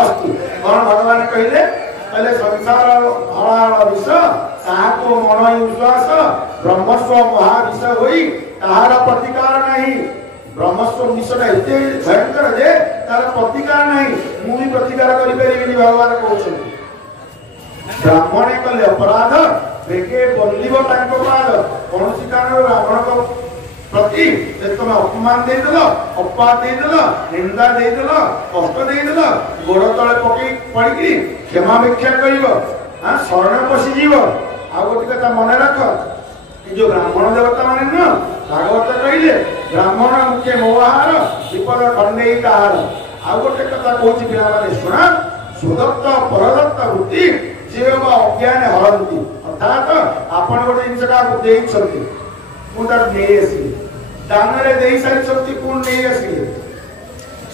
अस्तु कौन भगवान कहले कहले संसार हराहर विष ताहाको मन विश्वास ब्रह्मस्व महाविष होई ताहार प्रतिकार नहीं ब्रह्मस्व विषय एते भयंकर जे तार प्रतिकार नहीं मु भी प्रतिकार करि परिबिनी भगवान कहउछन ब्राह्मणे कले अपराध बेके बल्लिब तांको पाद कोनसी कारण रावण को प्रति तुम अपमान दे देल अपा दे देल निंदा दे देल कष्ट दे देल गोड़ तले पकई पड़ी क्षमा भिक्षा कर शरण पशिजीव आ गोटे कथा मन रख जो ब्राह्मण देवता माने न भागवत कहले ब्राह्मण मुखे मोहार विपद खंडे ताहार आ गोटे कथा कहूची पिला माने सुना सुदत्त परदत्त वृत्ति जीव अज्ञान हरंती अर्थात आपण गोटे जिनस का देई छथि मुदा नेसी दानरे देई सारी शक्ति पूर्ण नहीं असली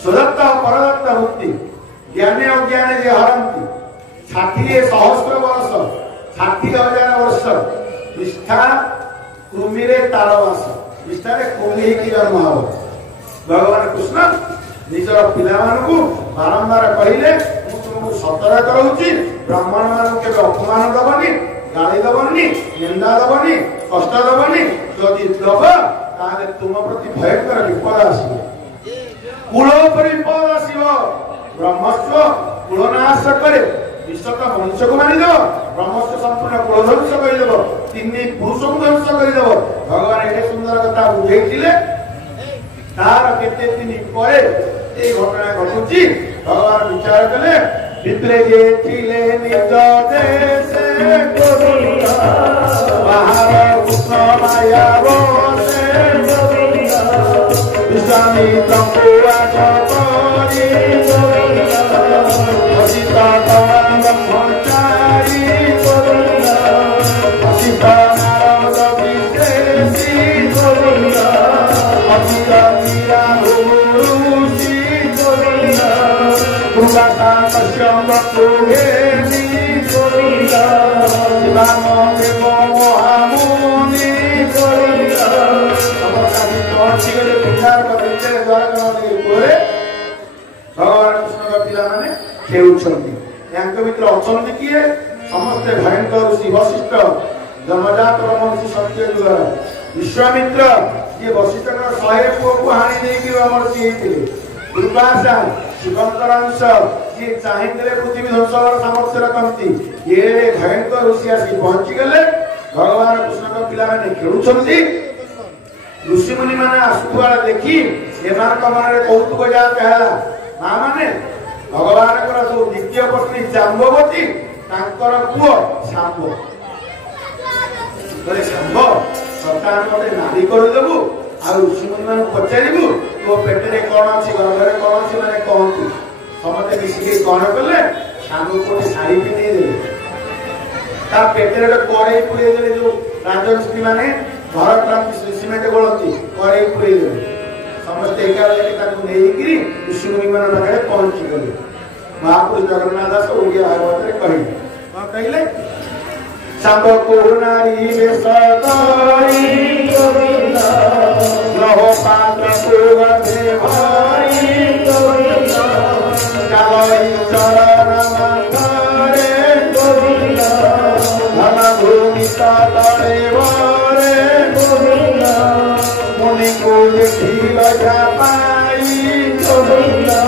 सुदत्त परदत्त वृत्ति ज्ञाने अज्ञाने जे हरंती 60 सहस्र वर्ष 60,000 वर्ष निष्ठा कृमिरे तारवास निष्ठारे कृमि की जन्म हो भगवान कृष्ण निजर पिला मानकु बारंबार कहले मु तुमको सतर्क करूची ब्राह्मण मानक के अपमान दबनी गाली दबनी निंदा दबनी कष्ट दबनी यदि दब ताले तुम प्रति भयंकर विपद आसीबो कुल विपद आसीबो ब्रह्मस्व कुलनाश करे विश्वक मनुष्य को मारी दो ब्रह्मस्व संपूर्ण कुल ध्वंस कर देबो तिन्नी पुरुष को ध्वंस कर देबो भगवान एते सुंदर कथा बुझेइथिले तार केते दिन परे ए घटना घटुची भगवान विचार कले भितरे जे थिले निज देशे गोविंदा बाहर कृष्ण माया बोसे गोविंदा विश्वामी तंपुआ करी गोविंदा असिता तमाम ब्रह्मचारी गोविंदा असिता नारद विशेषी गोविंदा असिता मीरा ऋषि गोविंदा कृपाता कश्यप कुहेनी गोविंदा शिवाम देव महामुनि गोविंदा समस्ता पहुंची गले विचार करते द्वारा करे भगवान कृष्ण का पिला माने खेउछंती यांक भितर अछंती किए समस्त भयंकर ऋषि वशिष्ठ जमजात रमणसी सत्य द्वारा विश्वामित्र ये वशिष्ठ का 100 पुओ को हानि देई कि अमर सिथिले दुर्वासा शिवंतरांश ये चाहिए पृथ्वी ध्वंसर सामर्थ्य रखती ये भयंकर ऋषि आसी पहुंची गले भगवान कृष्ण का पिला माने खेउछंती ऋषि मुनि माने आसुवाला देखी एमान का मन रे कौतुक जा कहला मां माने भगवान कर जो द्वितीय पत्नी जाम्बवती तांकर पुओ शांब करे शांब सरकार कोटे नारी कर देबु आ ऋषि मुनि मान पचारिबु तो पेटरे कोन अछि गर्भरे कोन अछि माने कहंतु समते मिसिके कोन कले शांब कोटे साड़ी पिने दे ता पेटरे कोरे पुरे दे जो राजस्त्री माने घर क्रांति सीमेंट गोलती कोरे पुरे दे समस्त एकार लेके ताकू नेइकिरी ऋषि मुनि मान पाखरे पहुंची गले महापुरुष जगन्नाथ दास ओडिया भागवत रे कहि मा कहिले सांब को नारी वेशधारी गोविंदा लहो पात्र सुगंधे भारी गोविंदा जावई चरण माथारे गोविंदा धन भूमि तले वारे गोविंदा मुनि को देखी लजा पाई गोविंदा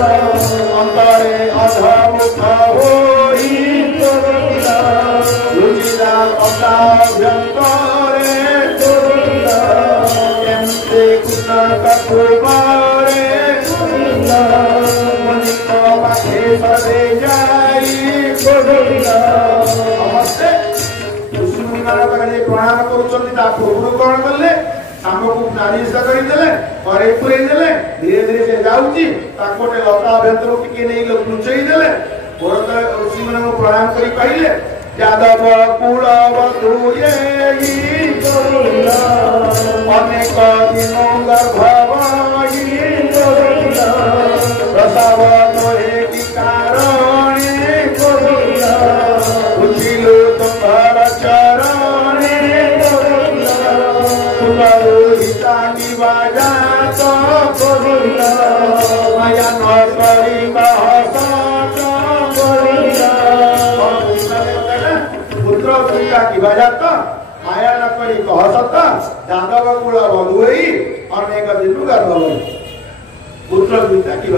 अंतरे अधमुख होई गोविंदा रुचिराल अताभ्यंतरे गोविंदा एंते कृष्ण कपुबारे गोविंदा मुनि को पाखे सदे जाई गोविंदा नमस्ते ऋषि मान पाखे प्रणाम करुचंती ता पूर्व कोन करले सामको नारी से करि देले करे पुरे देले धीरे धीरे से जाउची ताकोटे लता अभ्यंतर टिके नै लुचई देले भरत ऋषि मन प्रणाम करी कहिले यादव कुलवधु येई गोविंदा अनेक दिन गर्भवई गोविंदा प्रसव तोहे की कारणे गोविंदा उठिलो तुम्हार चरणे गोविंदा तुमरो हिता निवाजा तो गोविंदा माया न करी जात माया न करी कह सत जादव कुल बधुई अनेक दिन गर्भ पुत्र दुईटा कि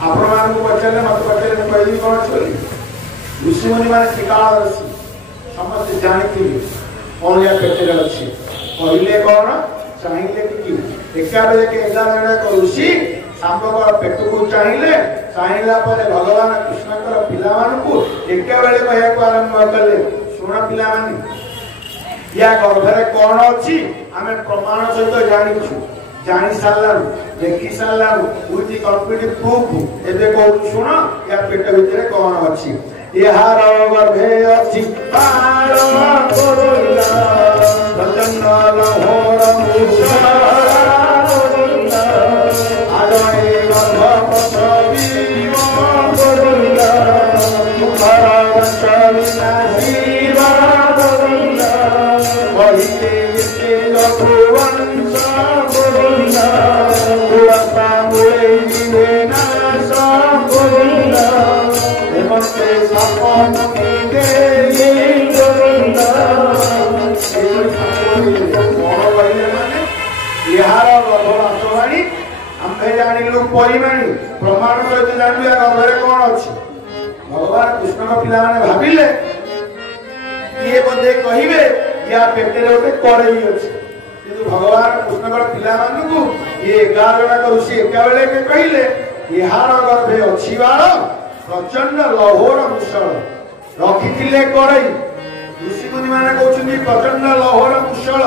आपण मान पचारे मत पचारे कही कौन अच्छी ऋषि मुनि मान त्रिकालदर्शी समस्त जानी कौन या पेटे अच्छी कहले कौन चाहिए कि एका बेले के 11 जन ऋषि सांबकर पेट को चाहिए चाहिला पर भगवान कृष्णकर पिला मानकु एका बेले कहया को आरंभ कले सुना पिला माने या गर्भरे कौन अच्छी आमे प्रमाण सहित जानिछु जानी सारला देखि सारला उठी कंप्लीट प्रूफ एबे को सुन या पेट भितरे कौन अच्छी यार गर्भे अच्छी पार करुला प्रचंड लहोर मुषा आजय गर्भ प्रसवी करुला तुमरा वंशविना जीवा करुला वहिते विते लघुवंश करुला कुलसा मुले जीवेना सा करुला हेमंते सापन दे करुला यार गर्भवाणी आम्भे जानिलु परिमाणी प्रमाण सहित जानलु या गर्भरे कौन अच्छी भगवान कृष्ण का पिला माने भाबिले ये बंदे कहिबे या पेटे रे ओटे करेई अछि किंतु भगवान कृष्ण का पिला मानकु ये 11 जन ऋषि एका बेले के कहिले यार गर्भे अछि बाळ प्रचंड लहोर मुषल रखिथिले करेई ऋषि मुनि माने कहउछन्ती प्रचंड लहोर मुषल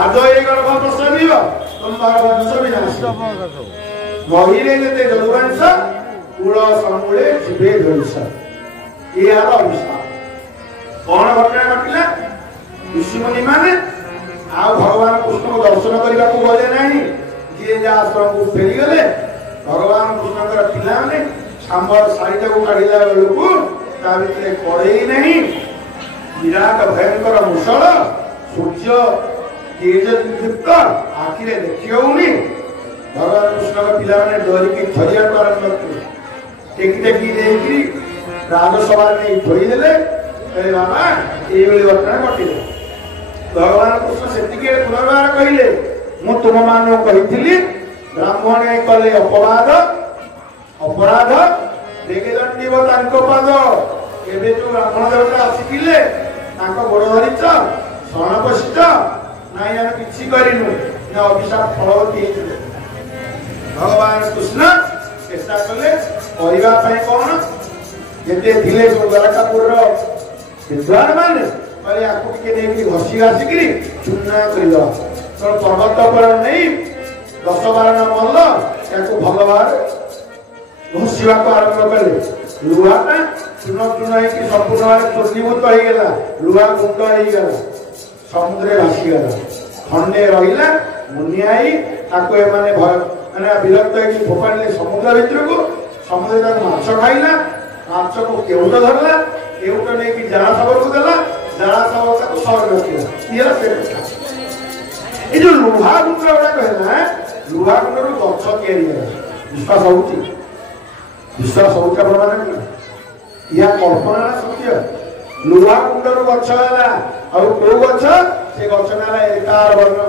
आज ये गर्भ प्रसविव तुम्हारा वंश विनाश गहिरे जेते जदुवंश कुल समूले जीवे ध्वंस ये आर अभिशाप कौन घटना घटिला ऋषि मुनि माने आ भगवान कृष्ण को दर्शन करने को गले नहीं जे जा आश्रम को फेरी गले भगवान कृष्ण कर पिला ने सांबर साइड को काढिला बेलकु ता भितरे करेई नहीं विराट भयंकर मुसळ सूर्य तेज दीप्त आखिरे देखियोनी भगवान कृष्ण का पिला ने डरी के थरिया को आरंभ करते टेकी टेकी देकी राजसभा ने थोड़ी देले अरे बाबा ए बेले घटना घटिले भगवान कृष्ण सेतिके पुनर्बार कहिले मु तुम मानो कहिथिली ब्राह्मण कले अपराध अपराध देखे दंडीव तांको पाद एबे जो ब्राह्मण देवता आसिकिले तांको गोड़ धरिच शरण बसिच नाई हम किछि करिनु ना अभिशाप फलवती हेतु भगवान कृष्ण चेष्टा कले परिवा पय कोन जेते धिले जो द्वारकापुर रो विद्वान माने परे आकु के नेकी घसी घासी करी चुन्ना करिलो तो पर्वत पर नहीं 10-12 मल्ल याको भगवान घसीवा को आरंभ कले लुहाटा चुन चुन कि संपूर्ण चूर्णीभूत हो गला लुहा गुंड हो गला समुद्र भासी गला खंडे रहिला मुनियाई ताको माने माने विरक्त कि फोपाडले समुद्र भितर को समुद्र तक माछ खाइला माछ को केउट धरला केउट ने कि जरा सबर को देला जरा सबर को सबर रखिला ये से ए जो लुहा गुंड वाला कहला लुहा गुंड रो गछ तयारी है विश्वास होउचा प्रमाण नहीं या कल्पना सत्य लुहा गुंड रो गछ वाला और को गछ से गछ नाला एकार वर्ण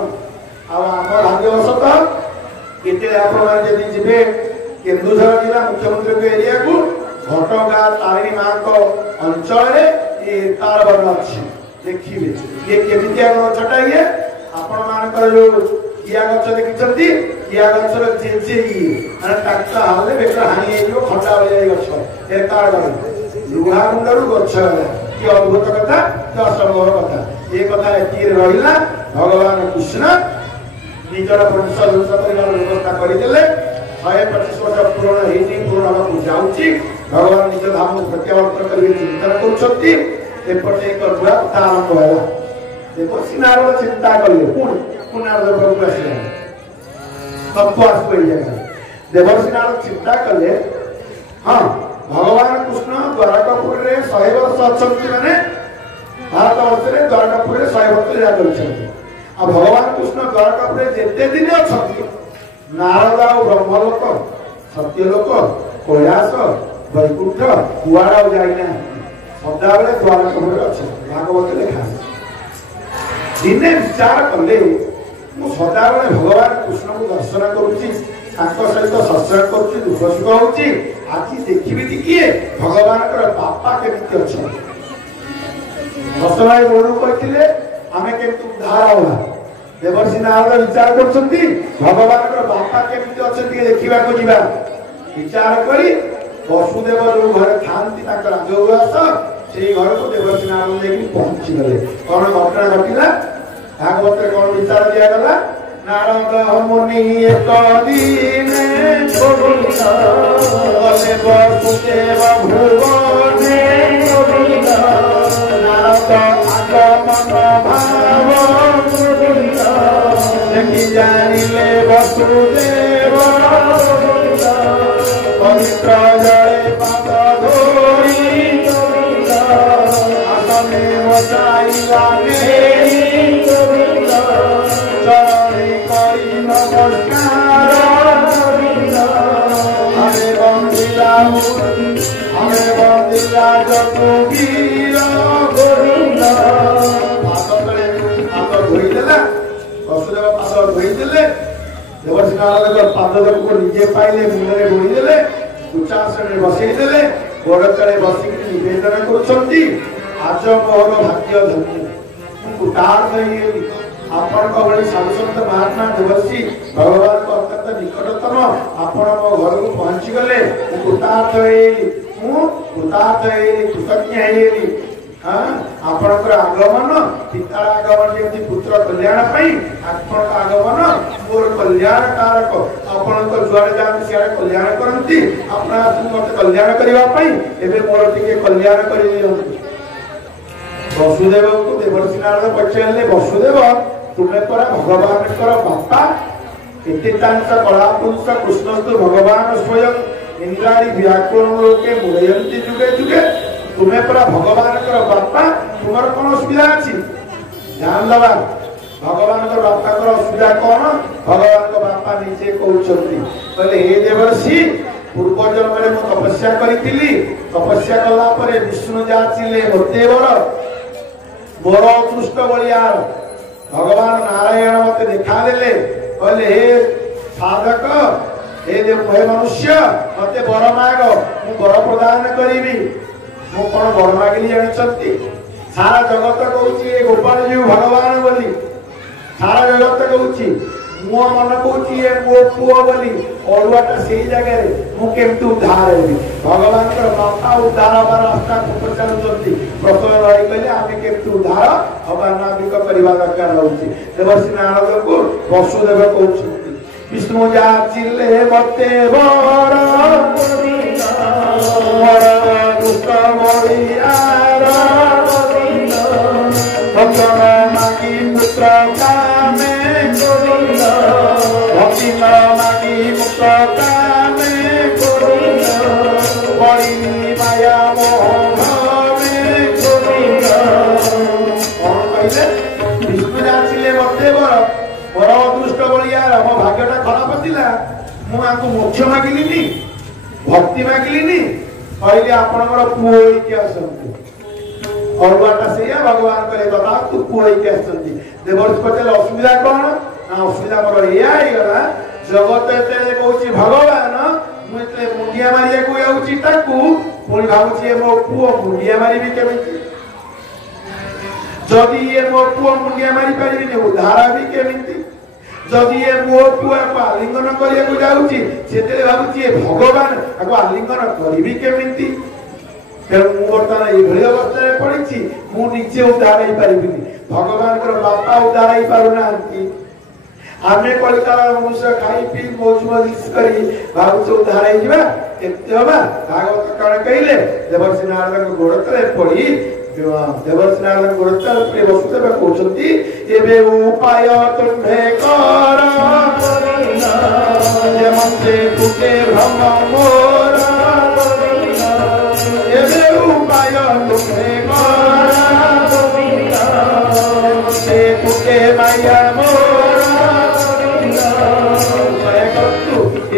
आ हमर भाग्यवशत केते आपण जदि जिबे केन्दुझर जिला मुख्यमंत्री के एरिया को घटगां तारिणी मां को अंचल रे ए एकार वर्ण अछि देखिबे ये केमितिया गछटा ये आपण मानकर जो किया गछ देखिछंती किया गछ रे जे माने टाक्का हाले बेकर हानि जो खंडा हो जाय गछ एकार वर्ण लुहा गुंड रो गछ कि अद्भुत कथा कि असंभव कथा ये कथा एती रहिला भगवान कृष्ण निजर परिसर व्यवस्था करदेले 125 वर्ष पूर्ण हेती पूर्ण होगा जाउची भगवान निज धाम प्रत्यावर्तन करिवे चिंतन करूछंती एपटे एक नुआ कथा आरंभ होला देखो सिनारो चिंता करिवे पुन नारद प्रभु आसिले तत्वास पई जाय देवर्षिनारो चिंता कले हां भगवान कृष्ण द्वारकापुर रे 100 वर्ष अछंती माने भारत वर्ष रे द्वारकापुर रे 100 वर्ष जा करछंती आ भगवान कृष्ण द्वारकापुर रे जेते दिन अछंती नारद आ ब्रह्मलोक सत्यलोक कैलास वैकुंठ कुआड़ा जाइना सदाबले द्वार कमरे अच्छे भागवत लिखा दिने विचार कले मु सदाबले भगवान कृष्ण को दर्शन करुच्ची सहित सत्संग करुच्ची दुख सुख होची आज देखिबी किए भगवान बापा केमिति अच्छा दशभाई बोलू कहते आमे केमिति उद्धार होला देवर्षि नारद विचार करछंती भगवान बापा केमिति अछंती देखिबा को जिबा विचार करी वसुदेव जो घर थांती राजउवास से घर को देवर्षि नारद लेकिन पहुंची गले कौन घटना घटिला भागवत कौन विचार दिया गला नारद मुनि एक दिन गले वसुदेव भुवने नारद आगमन भाव देखि जानिले वसुदेव पवित्र जले पाद धोई आसने बसाइला चरणे करी नमस्कार हमें बंदिला जतुवीर गोविंद पाद धोईदेला वसुदेव पाद धोईदेले देवर्षि नारद पाद को निजे पाइले मुंडे गोईदेले उच्चासन बसईदेले गोड़ तले बसिक निवेदन करुछंती आज मोर भाग्य धन्य कृतार्थ आपण भली साधुसंत महात्मा देवर्षि भगवान को अत्यंत निकटतम आपण मो घर को पहुंची गले कृतार्थ कृतज्ञ हाँ आपण आगमन पिता आगमन जमी पुत्र कल्याण आपण आगमन मोर कल्याण कारक आपण जुआड़े जाती सियाड़े कल्याण करती अपना मत कल्याण करने मोर टे कल्याण कर वसुदेव को देवर्षि नारद पचारे वसुदेव तुम्हें परा भगवान बापा कला पुरुष कृष्णस्तु भगवान स्वयं इंद्राणी व्याकुल लोके मुड़यंती जुगे जुगे तुम्हें परा भगवान बापा तुमर कौन असुविधा अच्छी ध्यान दबा भगवान बापा असुविधा कौन भगवान बापा निजे कहते हे देवर्षि पूर्व जन्म में तपस्या करी तपस्या कला विष्णु जाचिले मते मोर उत्कृष्ट बलियार भगवान नारायण मत देखा देले कहले हे साधक हे मनुष्य मते वर माग मु वर प्रदान करी मु कौन वर मागिली जानी सारा जगत कहूँ गोपाल जी भगवान बोली सारा जगत कहूँ मो मन कहूँ मो पुओ बोली अड़ुआटा से जगह मुझे उद्धार हेबी भगवान बापा उद्धार हबार रास्ता पचारूँ प्रथम रही कहले आम केमती उद्धार हवा नाविक करवा दरकार रही देवर्षि नारद को वसुदेव कहते विष्णु जाचिले मते वर दुष्ट बलियार भक्षण मागी पुत्र कामे भक्षण मागी पुत्र कामे बड़ी माया मोह विष्णु जाचिले मते वर वर अदृष्ट बलियार मो भाग्यटा खराब थिला मुझे मोक्ष मागिली भक्ति मागिली कहले आपणकर पुओ होइके आसंती अरुआटा से भगवान कहले बाबा तू पुओ होइके आसंती देवर्षि पचारे असुविधा कौन ना असुविधा मोर या गला जगत एते कहूची भगवान मुझे मुंडिया मारिया को आउची ताकू पुणी भाबुची मो पुओ मुंडिया मारिबी केमिति जदि ये मो पुओ मुंडिया मारी पारिबिनी उद्धार भी केमिति जदि ये मो पुओ को आलिंगन करिया को जाउची सेते भाबुची भगवान को आलिंगन करिबी केमिति तेणु मु बर्तमान ये अवस्था पड़ी मु निजे उद्धार हो पारिबिनी भगवान बापा उद्धार हो पारुना आमे कलिकाला मनुष्य खाई पी मौज मजिस करी भावुच उद्धार होइबा केते होबा भागवत कण कहले देवर्षि नारद को गोड़ तले पड़ी देवर्षि नारद गोड़ तले वसुदेव कहउछंती एबे उपाय तुम्हे कर जे मंते तुते भ्रम मोर एबे उपाय तुम्हे कर जे तुते माया मोर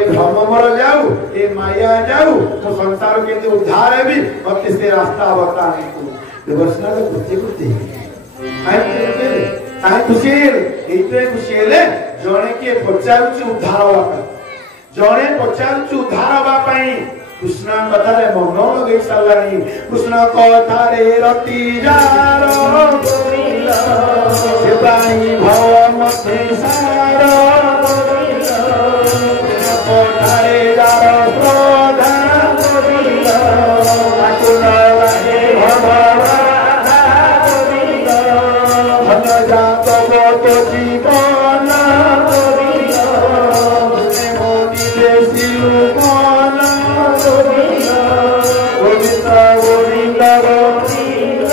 भ्रम तमर जाऊ ए माया जाऊ तो संसार के उद्धार है भी मत से रास्ता बताने को देवर्षना को कुत्ते कुत्ते आई खुशी एते खुशी ले जणे के पचारुचि उद्धार होवा जणे पचारुचि उद्धार होवा पई कृष्ण कथा रे मन लगे सालानी कृष्ण कथा रे रति जार गोविंद सेबाई भव मते सार गोविंद कथा रे जार श्रद्धा गोविंद ठाकुर लागे भगवान जात बत जीवन गोविंद मोदी देशी मन गोविंद गोविंद गोविंद गोविंद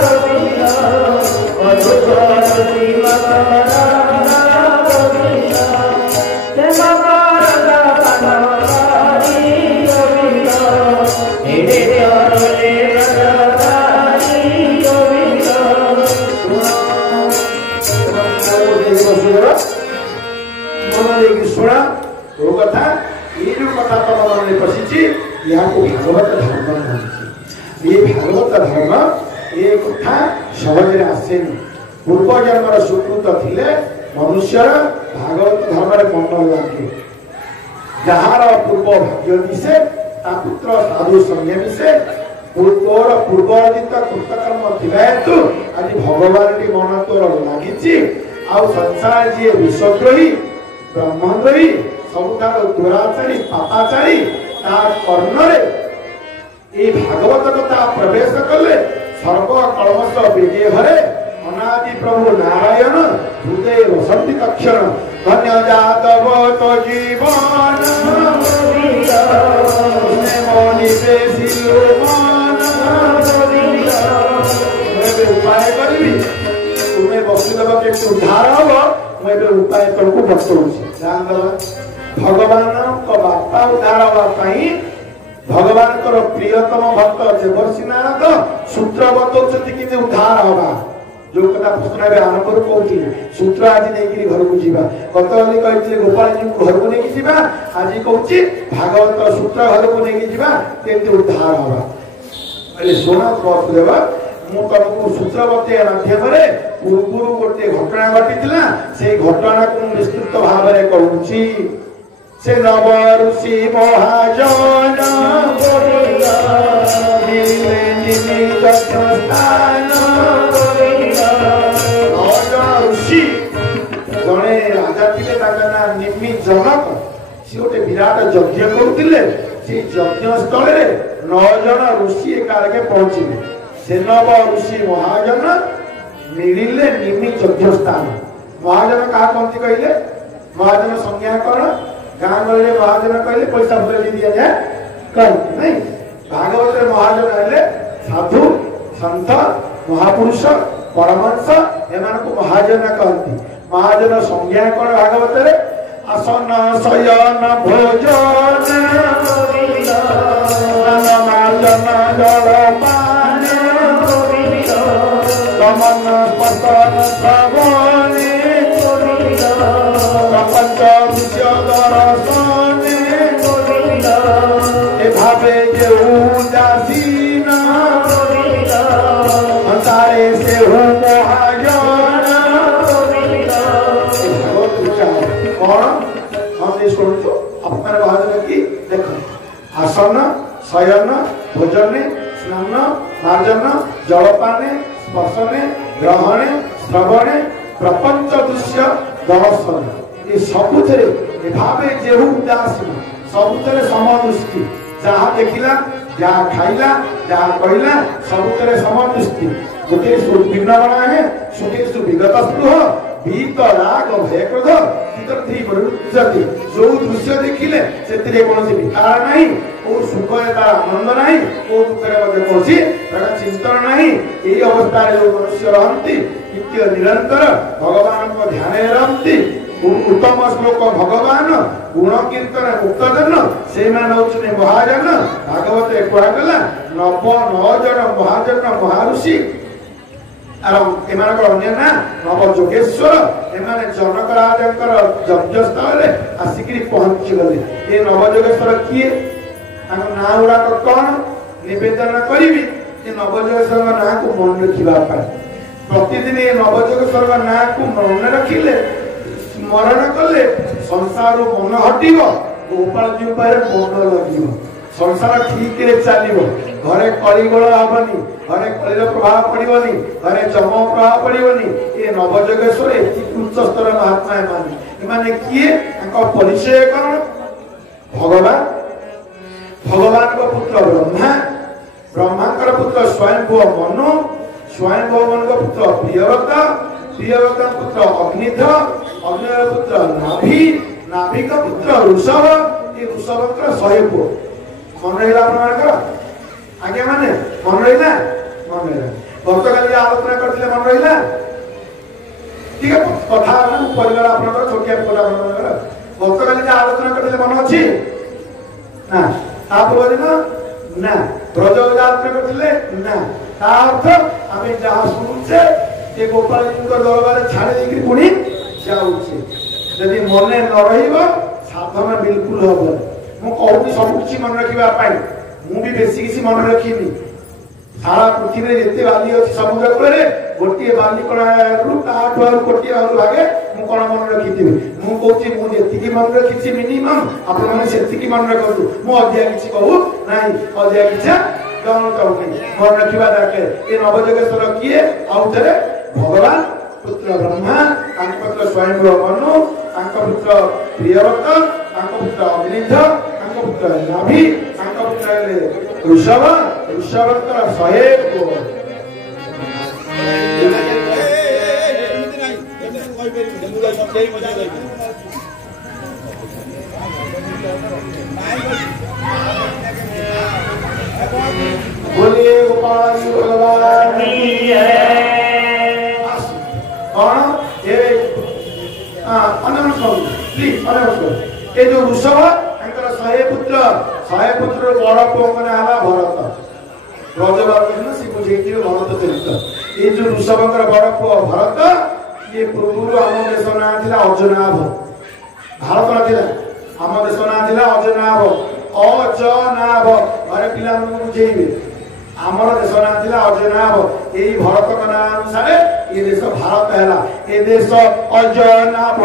गोविंद अद्भुत श्रीमत गोविंद सेवा पानी गोविंद हेरे अरले सुना वो कथा ये जो कथा तम मन में पशिची यहाँ को भागवत धर्म कहछि ये भागवत धर्म ये कथा सहज रे आसेनी पूर्व जन्म सुकृत थिले मनुष्य भागवत धर्म रे मन लागे जहार पूर्व भाग्य दिसे ता पुत्र साधु संज्ञा दिसे पूर्वर पूर्वादित कृतकर्म थिला हेतु आज भगवान टी मन तोर लागिछि आ संसार जी विश्वद्रोही ब्रह्मद्रोही सबुठार दुराचारी पापाचारी तार कर्णरे ए भागवत कथा प्रवेश कले सर्व कलमश बेगे हरे अनादि प्रभु नारायण हृदय वसंति तक्षण धन्य जातव तो जीवन मनि बेसी उपाय करी तुम्हें वसुदेव के उद्धार हम मुझे उपाय तुमको बतौछि जान भगवान को बापा उद्धार हवा भगवान को प्रियतम भक्त देवर्षि नारद सूत्र बतौछति कि उद्धार हवा जो कथा प्रश्न आरंभ कहती सूत्र आज नहीं घर को जीवा गतकाली कहते गोपाल जी को घर को नहीं जीवा आज कहूँ भागवत सूत्र घर को नहीं जीवा केमती उद्धार हवा अरे सोना वसुदेव मु तुमको सूत्र बतया माध्यम पूर्व गोटे घटना घटी से घटना को विस्तृत भाव में कहूँ से नव ऋषि महाजन ऋषि जड़े राजा थे निमि जनक सी गोटे विराट यज्ञ करुले से यज्ञ स्थल 9 जन ऋषि एकागे पहुंचे से नव ऋषि महाजन मिलिले निमि यज्ञ स्थान महाजन क्या कहते कहले महाजन संज्ञा कौन गाँ गले महाजन कहले पैसा फुले दिया जाए कहते नहीं भागवत महाजन हेले साधु संत महापुरुष परमहंस एमान को महाजन कहती महाजन संज्ञा कौन भागवत रे आसन शयन भोजन मार्जन जलपान गमन पतन श्रवणे प्रपंच विषय दर्शन भावे जे उदासीन अंतारे से हूँ महाजन कौन हम ये सुनते अपने महाजन की देखो आसन शयन भोजन स्नान मार्जन जलपाने स्पर्शने ग्रहणे श्रवणे प्रपंच दृश्य दर्शन ये सबुथे भावे जे उदासीन सबुथे समदृष्टि जहाँ देखिला जहाँ खाइला जहाँ कहला सबुथे समदृष्टि गोटे विघ्न बना है सुखेशु विगत स्पृह भीत राग भय क्रोध प्रवृत्ति जो दृश्य देखिले से कौन विकार ना को सुख तार आनंद ना को दुखे कौन चिंतन ना यही अवस्था जो मनुष्य रहती नित्य निरंतर भगवान को ध्यान रहती उत्तम श्लोक भगवान गुण कीर्तन मुक्तजन से महाजन भागवत कहगला 9 जन महाजन महाऋषि अन्य ना नवजोगेश्वर एमाने जनक राजा यज्ञस्थल आसिक पहुंची गले। ये नवजोगेश्वर किए ना गुड़ाक कौन निवेदन करी नवजोगेश्वर ना को मन रखा प्रतिदिन ये नवजोगेश्वर ना को मन रखिले स्मरण कले संसार मन हटिव गोपाल जी मन लगे संसार ठीक चलो घरे कलिगोल हेनी घरे कलिर प्रभाव पड़ोनी घरे चम प्रभाव पड़ोनी। ये नवजोगेश्वर उच्च स्तर महात्मा एमाने किए परिचय कौन भगवान भगवान को पुत्र ब्रह्मा ब्रह्मांकर पुत्र स्वयंभुव मनु स्वयंभुव मनु को पुत्र प्रियव्रत प्रियव्रत पुत्र अग्निध अग्नि पुत्र नाभि नाभि का पुत्र ऋषभ ये ऋषभ 100 पुओ मन रहा आपका आज्ञा माने मन रहा मन रहा भक्त काली आलोचना करते मन रहा ठीक है कथा परिवार आप छोटिया भक्त काली आलोचना करते मन अच्छी ना पूर्व दिन ना ब्रज आलोचना करते ना अर्थ आम जहाँ शुणुचे ये गोपाल जी दरबार छाड़ी पुणी जाऊे जदि मन न साधन बिल्कुल हम मुझे सब किसी मन रखा मुझे बेसी किसी मन रखी सारा पृथ्वी जिते बाली अच्छी समुद्र कूल गोटे बाली कणा कोटी भागे मुझे कौन मन रखी मुझे मुझे मन रखी मिनिमम आपण से मन रखु मुझे किसी कहू ना अजय किसी जन चाहूँ मन रखा दरकार। ये नवजोगेश्वर किए आउ थे भगवान पुत्र ब्रह्मा पुत्र स्वयंभुव मनु पुत्र प्रियव्रत पुत्र अग्निध पुत्र नाभि पुत्र ऋषभ ऋषभ 100 पुओ बोलिए गोपाल भगवान कौन ये प्लीज ये जो ऋषभ 100 पुत्र बड़ पुओ मैंने भरत ब्रजबाबू सी बुझे भरत चरित्र ये जो ऋषभ बड़ पुओ भरत ये पूर्व आम देश ना अजनाभ भारत ना आम देश ना अजनाभ अजनाभ घरे पिला बुझेबे आमर देश ना अजनाभ यही भरत ना अनुसार ये देश भारत है ये देश अजनाभ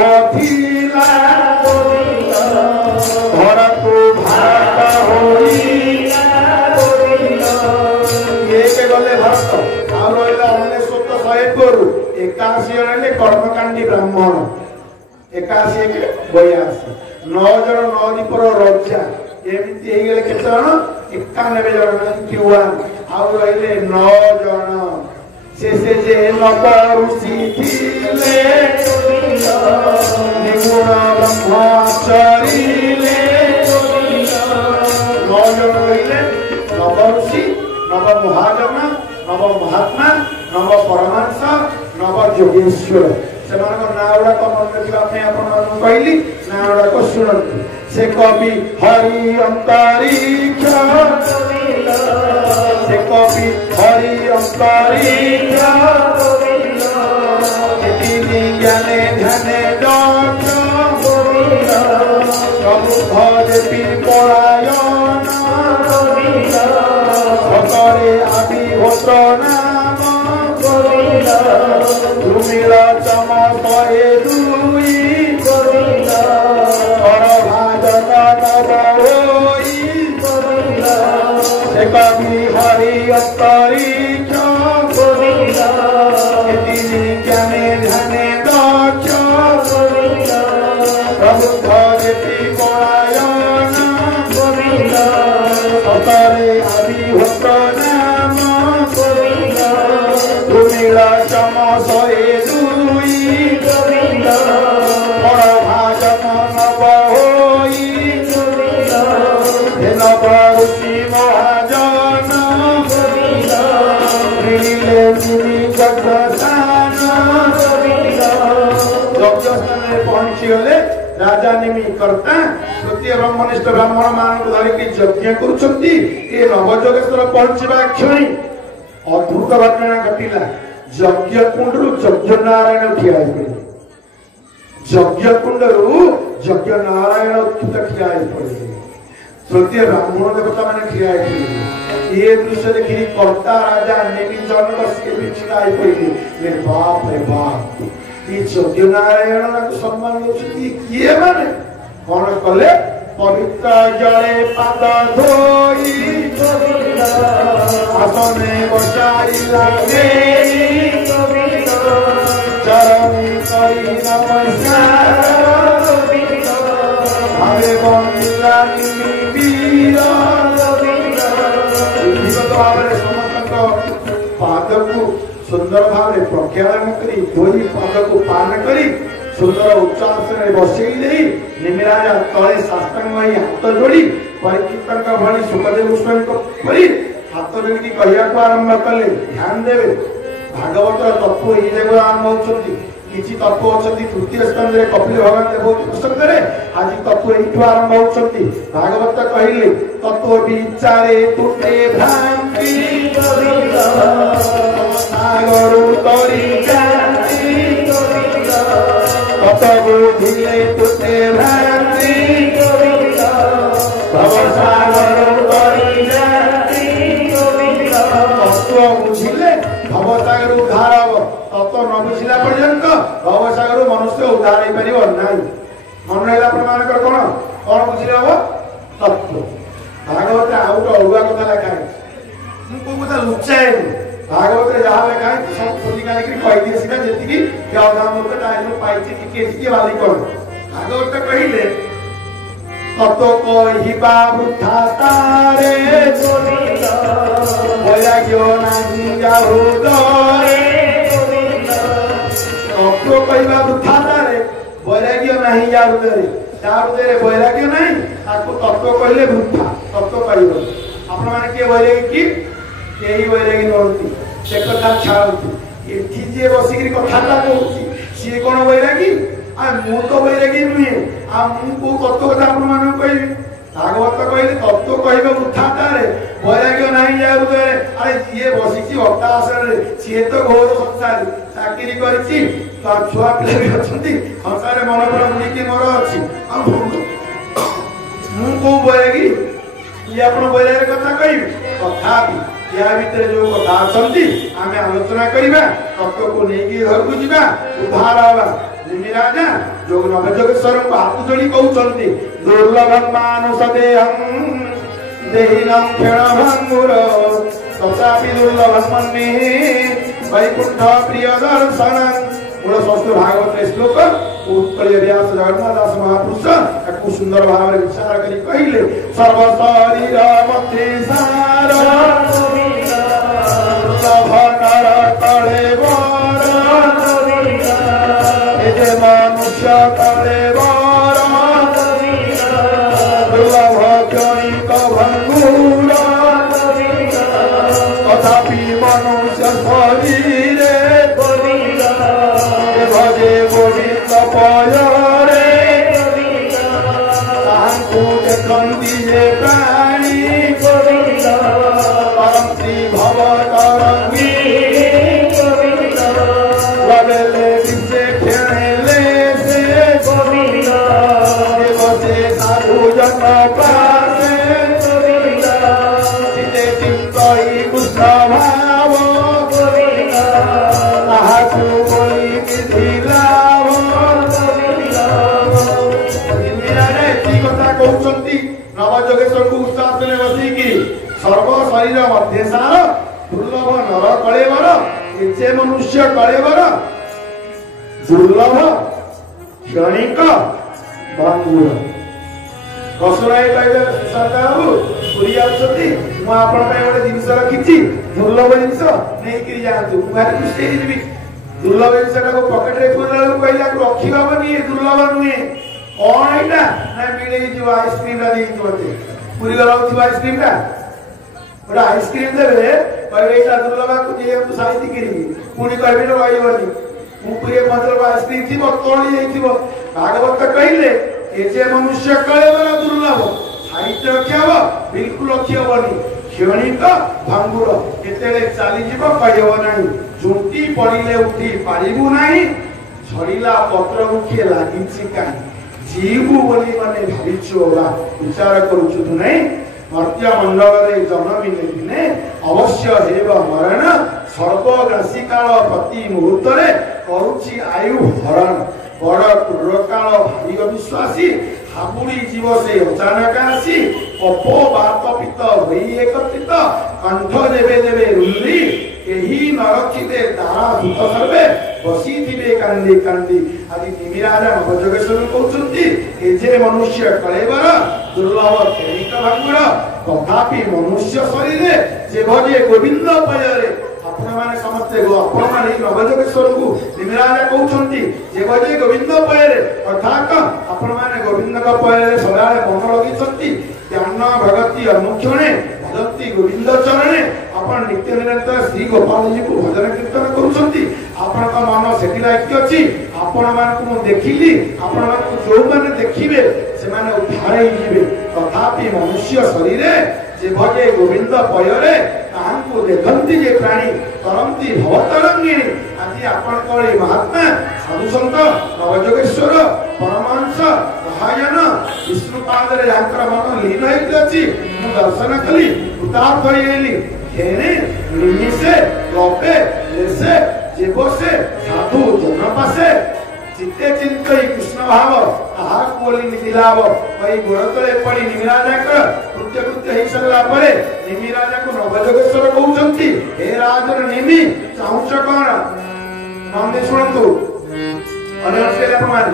भरत भारत गले भरत आउ रहा 100 81 रही कर्मकांडी ब्राह्मण 81 82 9 जन 9 दीपर रजा एमती केते जन 91 जन 91 आउ रही 9 जन से जे ऋषि निगुण ब्रह्मचारी 9 जन रही नव ऋषि नव महाजन नव महात्मा नव परमांश नव जोगेश्वर से ना गुड़ाक मन रखा कहली ना गुड़ाक शुणु से कवि हरि अंतरिक्ष से कवि हरि अंतरिक्ष ज्ञाने ध्याने दक्ष प्रभु भजे परायण सतरे आविर्भूत नाम धूमिल चम 102 भाजन नवोई से कवि हरि अंतरिक्ष ज्ञाने ध्याने दक्ष प्रभु भजे परायण सतरे आविर्भूत नाम धूमिल चम 102 भाजन नवोई नव ऋषि महाजन पहुंची गले राजा निमि करता तृतीय ब्रह्मनिष्ठ ब्राह्मण मान धरिकी यज्ञ करुछंती ए नवजोगेश्वर पहुंचवा क्षणी अद्भुत घटना घटिला यज्ञ कुंड यज्ञ नारायण ठिया पड़े यज्ञ कुंड यज्ञ नारायण उत्थित ठिया पड़े तृतीय ब्राह्मण देवता मैंने ठिया पड़े ये दृश्य देखी कर्ता राजा नेमी जनक से भी ठिया पड़े बाप रे बाप ये यज्ञ नारायण को सम्मान देउछथि किए माने कौन कले पवित्र जले पाद धोई आसने बसाइला चरण करी नमस्कार हमें बंदिला वीर विगत भाव समस्त पाद को सुंदर भाव प्रख्यान करी धोई पाद को पान करी सुंदर उच्चासन बसई निमिराजा तले साष्टांग हाथ जोड़ी परीक्षित भली सुखदेव गोस्वामी हाथ जोड़ी कहया आरंभ कले ध्यान देवे भागवत तत्व ये जगह आरंभ होती किसी तत्व अच्छी तृतीय स्कंद कपिल भगवान बहुत प्रसंग आज तत्व यू आरंभ होती भागवत कहले तत्व विचारे तुटे भ्रांति बुझिले तुते भ्रांति तत्व बुझिले भवसागर उद्धार हम तत्व न बुझिला पर्यंत भवसागर मनुष्य उद्धार हो पार ना मन रहा प्रमाण कौन कौन बुझिले हम तत्व भागवत आउ गोटे अलुआ कथा लिखा है कथा लुचाए भागवत जहाँ लिखा है सब खोजी कालिक कहीदिए सीधा जी अधामूर्ख टाइम पाई टिके बाली कौन भागवत कहले तत्व कहिबा वृथा तारे वैराग्य नाही हृदय तत्व कहिबा वृथा तारे वैराग्य नाही हृदय हृदय वैराग्य नहीं ताको तत्व कहले वृथा तत्व कहब आपण माने के वैराग्य की यही वैरागी नौती से कथा छाड़ती एठी जे बसिकरी कथाटा कहूची सी कोन वैरागी आ मु तो वैरागी नुहे आ मु को तत्व कथा आपण माने कहबी भागवत कहले तत्व कहबे उठातारे वैराग्य नाही जाय उदे अरे जे बसिची भक्ता आसरे सी तो घोर संसार चाकरी करछि तो छुआ पिले भी अछंती संसार मन पर मुनि के मोर अछि आ मु को वैरागी ये आपण वैरागी कथा कहबी कथा भी या भीतर जो कथा आसंती आमे आलोचना करिबा तत्व को नेकी घर को जिबा उद्धार होबा निमिराजा जोग नवजोगेश्वर को हाथ जोड़ी कहउचंती दुर्लभं मानुष देहं देहिनं क्षणभंगुर तथापि दुर्लभं मन्ये वैकुंठ प्रिय दर्शनं मूल षष्ठ भागवत श्लोक उत्कल व्यास जगन्नाथ दास महापुरुष ताकू सुंदर भाव रे विचार करी कहिले सर्व शरीर मध्ये सार भटर तले बर ए मनुष्य तले बर दुर्लभ क्षणिक भंगुर तथापि मनुष्य शरीरे भजे गोविंद पयरे तांकु देखंती जे प्राणी परंती भव तरंगी लगले विषे खेले से बसे साधु जन पासे चिते चिंतई कृष्ण भाव ताहाकु बोली विधि लाभ इंदिराने की कथा कहउचंती नवजोगेश्वर को उत्साहने बसिकी सर्व शरीर मध्य सार दुर्लभ नर कलेवर इचे मनुष्य कलेवर दुर्लभ क्षणिक भंगुर कसुराई कहले सरकार बाबू पुरी आछती मु आपण पे गोटे जिंस रखिछि दुर्लभ जिंस नै कि जानतु घर खुशी हेबी दुर्लभ जिंसटा को पॉकेट रे पुरला कहला रखी हबनी दुर्लभ नुहे कोन एटा ना मिले जो आइसक्रीम ला देई तोते पुरी गलाउ आइसक्रीम ला ओटा आइसक्रीम देबे कहबे एटा दुर्लभ को जे हम साहित्य करी पुनी कहबे न आइबनी मु पुरी मतलब आइसक्रीम थी तोली जाइथिबो भागवत कहले ए जे मनुष्य कले वाला दुर्लभ साहित्य रखियाबो बिल्कुल रखियाबनी क्षणिक भांगुर केतेले चली जीव कहबो नाही झुंटी पड़िले उठी पारिबु नाही झड़िला पत्र मुखे लागिछि काई जीवु बोली माने भाबिछु ओरा विचार करूछु तु नहीं मर्त्य मंडल रे जन्मिले दिने अवश्य हेब मरण सर्वग्रासी काल प्रति मुहूर्त रे करूछि आयु हरण बड़ क्रूर काल भारी अविश्वासी हाबुड़ी जीव से अचानक आसी कपो बात पित होई एकत्रित कंठ देवे देवे रुल्ली एही नरखिते तारा भूत सर्वे बसी थिबे कांदी कांदी आदि निमिराजा नवजोगेश्वर कहउछंती ए जे मनुष्य कलेबर दुर्लभ क्षणिक भांगुर तथापि मनुष्य शरीर जे भजे गोविंद पयरे आपण माने समस्ते गो आपण माने नवजोगेश्वर को निमिराजा कहउछंती जे भजे गोविंद पयरे अर्थात आपण माने गोविंद का पयरे सदाले मन लगिछंती ज्ञान भगति अनुक्षणे भगति गोविंद चरणे आपण नित्य निरंतर श्री गोपाल जी को भजन कीर्तन करूछंती आपण का मन सेठी लायक अछि आपण मान को देखिली आपण मान को जो माने देखिबे से माने उद्धार ही जीवे तथापि मनुष्य शरीर जे भजे गोविंद पयरे ताहांको देखंती जे प्राणी तरंती भवतरंगिणी आदि आपण कळे महात्मा साधु संत नवजोगेश्वर परमहंस महाजन विष्णुपाद रे यांकर मन लीन हेति अछि मु दर्शन कली उतार कइली हेने निमिसे लोपे लेसे जेबसे साधु जन पासे चित्ते चिंतई कृष्ण भाव आहार कोली निलाव पई गोरतले पड़ी निमिराजा कर कृत्य कृत्य हे सल्ला परे निमिराजा को नवजोगेश्वर कहउछंती हे राजन निमि चाहुच कोन मंदे सुनंतु अने असले प्रमाण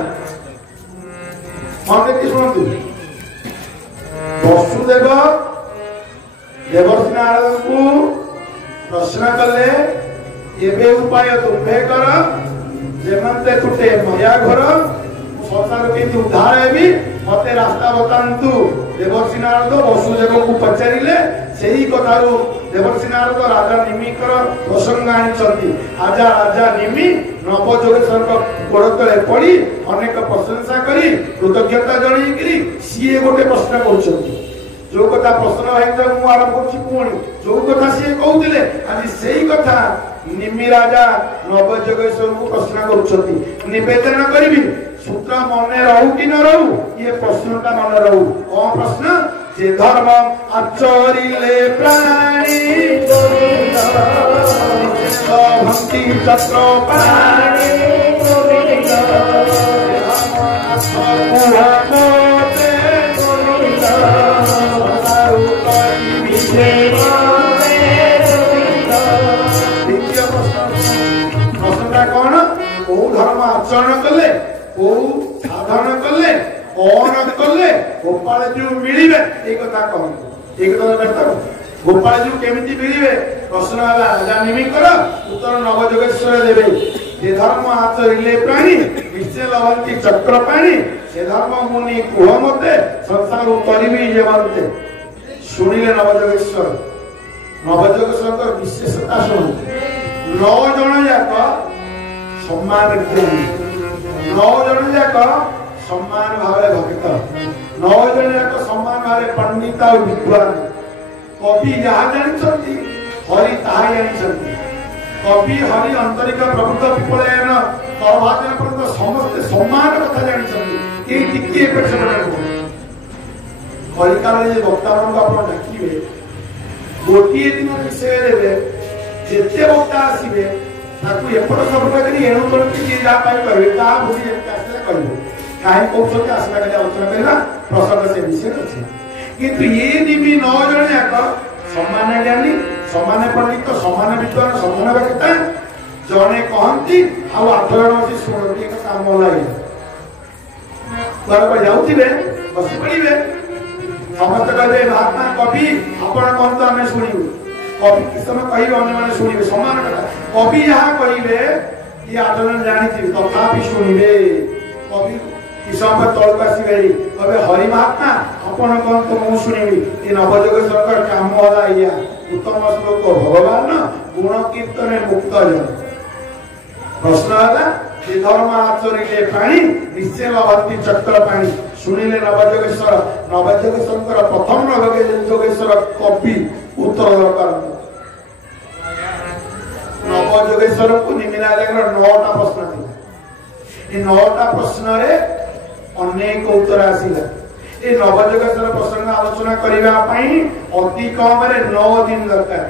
मंदे की सुनंतु वसुदेव देवर्षि नारद को प्रश्न कले एबे उपाय तुम्हे कर जेमंते टूटे मया घर संसार के उद्धार हेबी मते रास्ता बतांतु देवर्षि नारद वसुदेव को पचारिले सेही कथारु देवर्षि नारद राजा निमिकर प्रसंग आनिचंती आजा राजा निमि नवजोगेश्वर को गोड़तले पड़ी अनेक प्रशंसा करी कृतज्ञता जणैकरी सीए गोटे प्रश्न करछंती जो कथा प्रश्न भाई मु आरंभ करछि पुणी जो कथा सीए कहउतिले आज सेही कथा निमि राजा नवजोगेश्वर को प्रश्न करुछंती निवेदन करिबी सूत्र मने रहू कि न रहू ये प्रश्नटा मन रहू कौन प्रश्न जे धर्म आचरिले प्राणी गोविंद भक्ति चक्र प्राणी गोविंद मोते गोविंद सारू करी विषे प्रश्नटा कौन को धर्म आचरण कले को साधन कले कौन कले गोपाल जी मिलिबे ए कथा कहू एक कथा बेटा गोपाल जी केमिति मिलिबे प्रश्न हला राजा निमिकर उत्तर नवजोगेश्वर देबे जे धर्म आचरिले प्राणी निश्चय लवंती चक्र प्राणी से धर्म मुनि कुह मते संसार उतरिबी जेवंते सुनिले नवजोगेश्वर का विशेषता सुन 9 जन जाक सम्मान देवी 9 जन जाक सम्मान भावे भक्त 9 जन जाक सम्मान भावे पंडित और विद्वान कवि जहा जानिछंती हरि ताहा जानिछंती कवि हरि आंतरिक प्रभुत्व विपलयन तरवादन पर्यंत समस्त सम्मान कथा जानिछंती ए टिके पेछन कलिकाल जे वक्तावन को आपण डाकिबे गोटिए दिन विषय देबे जेते वक्ता आसीबे ताकू एपट सपट करी एणु करके जे जा पाई करबे ता बुझी जेते आसले कहबो काहे कोछते आसला के आलोचना करला प्रसंग से विषय अछि किंतु ये दिबी 9 जण याक सम्मान ज्ञानी सम्मान पंडित सम्मान विद्वान सम्मान वक्ता जने कहंती आ 8 जण से सुनती का काम लागि पर जाउतिबे बस पड़िबे समस्त कहबे महात्मा कवि आपण कहंत हमें सुनिबो कवि किस समय कहिबे अन्य माने सुनिबे समान कथा कवि यहा कहिबे ये 8 जण जानिथि तथापि सुनिबे कवि किस समय तळकासी गई कहबे हरि महात्मा आपण कहंत मु सुनिबी ये नवजोगेश्वर का काम होला या उत्तम श्लोक भगवान गुण कीर्तने मुक्त जन प्रश्न होला जे धर्म आचरिले प्राणी निश्चय लभंती चक्र प्राणी सुनिले नवजोगेश्वर प्रथम नवजोगेश्वर कवि उत्तर नवजोगेश्वर को निमिराजा 9टा प्रश्न थी। 9टा प्रश्न अनेक उत्तर आसिला। ये नवजोगेश्वर प्रश्न आलोचना करने अति कम 9 दिन दरकार।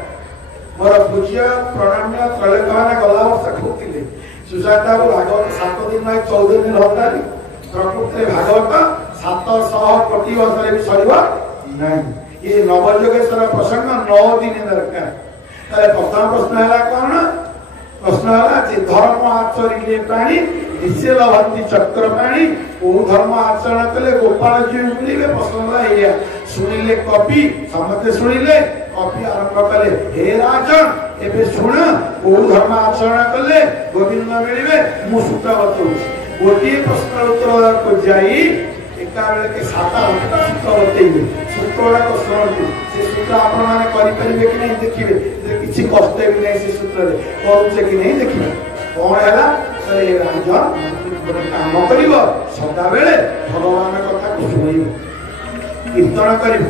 मोर पूज्य प्रणम्य त्रैलोक्य मैंने गला वर्ष कहते सुजाता को भागवत 7 दिन 14 दिन होता प्रकृति भागवत 700 कोटी वर्ष भी सरवा नहीं। ये नवजोगेश्वर प्रसंग 9 दिन दरकार। प्रथम प्रश्न है कौन? प्रश्न है धर्म आचरण प्राणी निश्चय लभंती चक्र प्राणी वो धर्म आचरण कले गोपाल जी मिले। प्रश्न है शुणिले कपि समस्ते शुणिले कपि आरंभ कले हे राजन एबे शुण वो धर्म आचरण कले गोविंद मिले। मु सूत्र बताऊँ गोटे प्रश्न उत्तर को जाई एका बेले के 7-8टा सूत्र बतेइबे। सूत्र गुड़ाक शुणु से सूत्र आपण माने करि परिबे कि नहीं देखिबे। किछि कष्ट भी नहीं से सूत्र रे करूचे कि नहीं देखिबे। कौन हैला ए राजन गोटे काम करिवो सदा बेले भगवान कथा को सुनिबो कीर्तन करिवो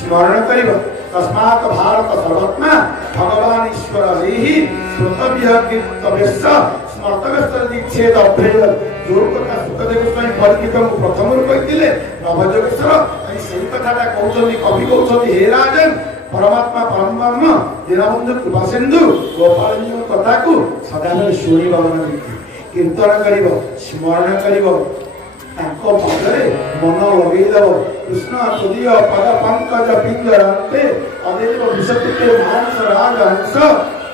स्मरण करिवो। तस्मात् भारत सर्वत्मा भगवान ईश्वर ही श्रोतव्य कीर्तव्यश्च स्मर्तव्यश्च दीक्षेद अभ्रेद जो कथा सुखदेव स्वामी परिचित प्रथम कहते नवजोगेश्वर से कथा कहते कवि कहते हे राजन परमात्मा परम ब्रह्म दीनबंधु कृपा सिंधु गोपाल जी कथा को सदाबेले शुणिब कीर्तन कर स्मरण कर मन लगेदेव कृष्ण तुदीय पद पंकज पिंजरते अदेव विशुद्धि मानस राज हंस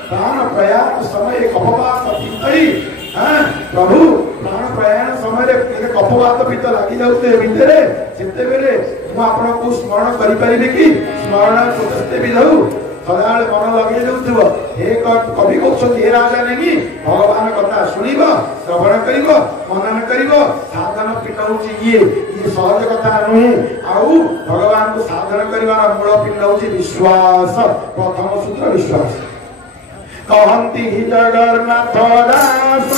प्राण प्रयाण समय कपवात पितई प्रभु प्राण प्रयाण समय कपवात पित लगी जाते भितर से आपको स्मरण करें कि स्मरण प्रचेष्टे विधौ सदा मन लगे जाऊ हे कवि कहते हे राजा नहीं भगवान कथा शुणव श्रवण कर मनन कर साधन पिंड हूँ ये सहज कथा नुहे आउ भगवान को साधन कर मूल पिंड हूँ विश्वास। प्रथम सूत्र विश्वास कहती ही जगन्नाथ दास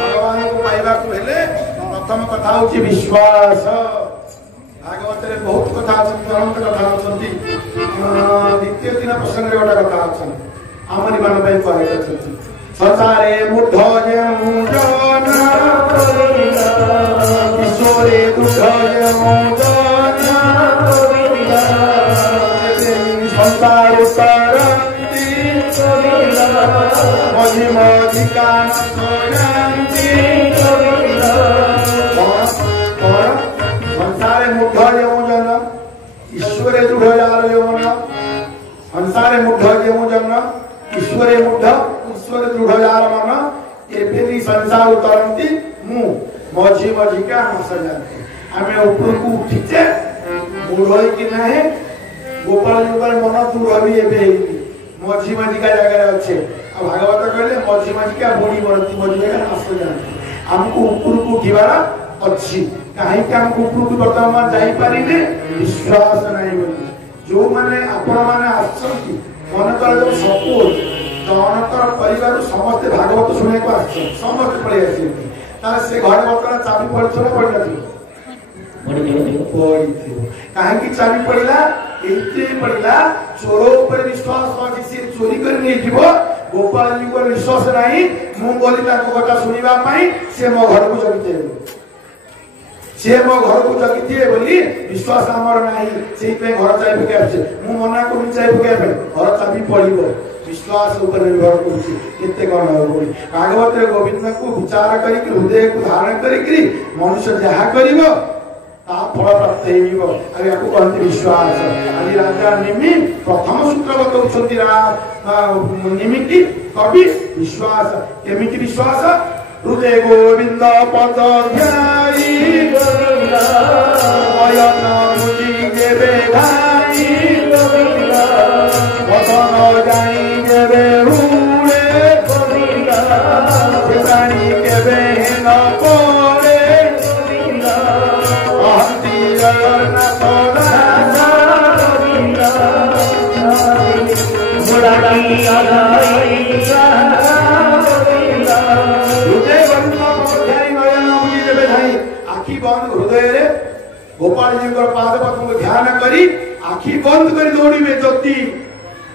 भगवान को पाइबा प्रथम कथा हूँ विश्वास। भागवत बहुत कथा तुरंत कथा अच्छी द्वितीय दिन प्रसंग गोटे कथा अच्छा आमरी मान कहते संसारे मूढ़ ईश्वरे संसार मझी मझी संसारे मूढ़ जन ईश्वरे दृढ़ जन संसारे मूढ़ जन ईश्वरे मूढ़ ईश्वर दृढ़ मन एवं संसार उतरती मु मझी मझिका हस जाती आम ऊपर को उठीचे मूढ़ कि ना गोपाल मन दृढ़ भी एवं मझी मझिका जगह अच्छे भागवत कहले मझी मझिका बुड़ी बढ़ती मझिका हस जाती आमको ऊपर को उठार अच्छी कहीं ऊपर को बर्तमान जापारे विश्वास नहीं बोली जो मैंने आपण मैंने आसती मन कर सपोज जनकर परिवार समस्ते भागवत शुणे को समस्त पड़े आसे से घर बर्तमान चाबी पड़ी ना पड़ी कहीं चाबी पड़ा ये पड़ा चोर उपर विश्वास अच्छी सी चोरी कर गोपाल जी को विश्वास नहीं मुझे कथा शुणापी सी मो घर को जगी सी मो घर को जगी थे बोली विश्वास आमर ना से घर चाबी पकड़ मुझे मना कर चाबी पकड़ घर चाबी पड़ो विश्वास ऊपर निर्भर करते कौन भागवत गोविंद को विचार कर हृदय को धारण कर मनुष्य जहाँ कर फल प्राप्त हो कहते विश्वास। आज राजा निमि प्रथम सूत्र बताऊँ निमिति कवि विश्वास केमी विश्वास हृदय गोविंद पद आखि बंद हृदय गोपाल जी पाद पद्म को ध्यान करी आखि बंद कर दौड़े जदि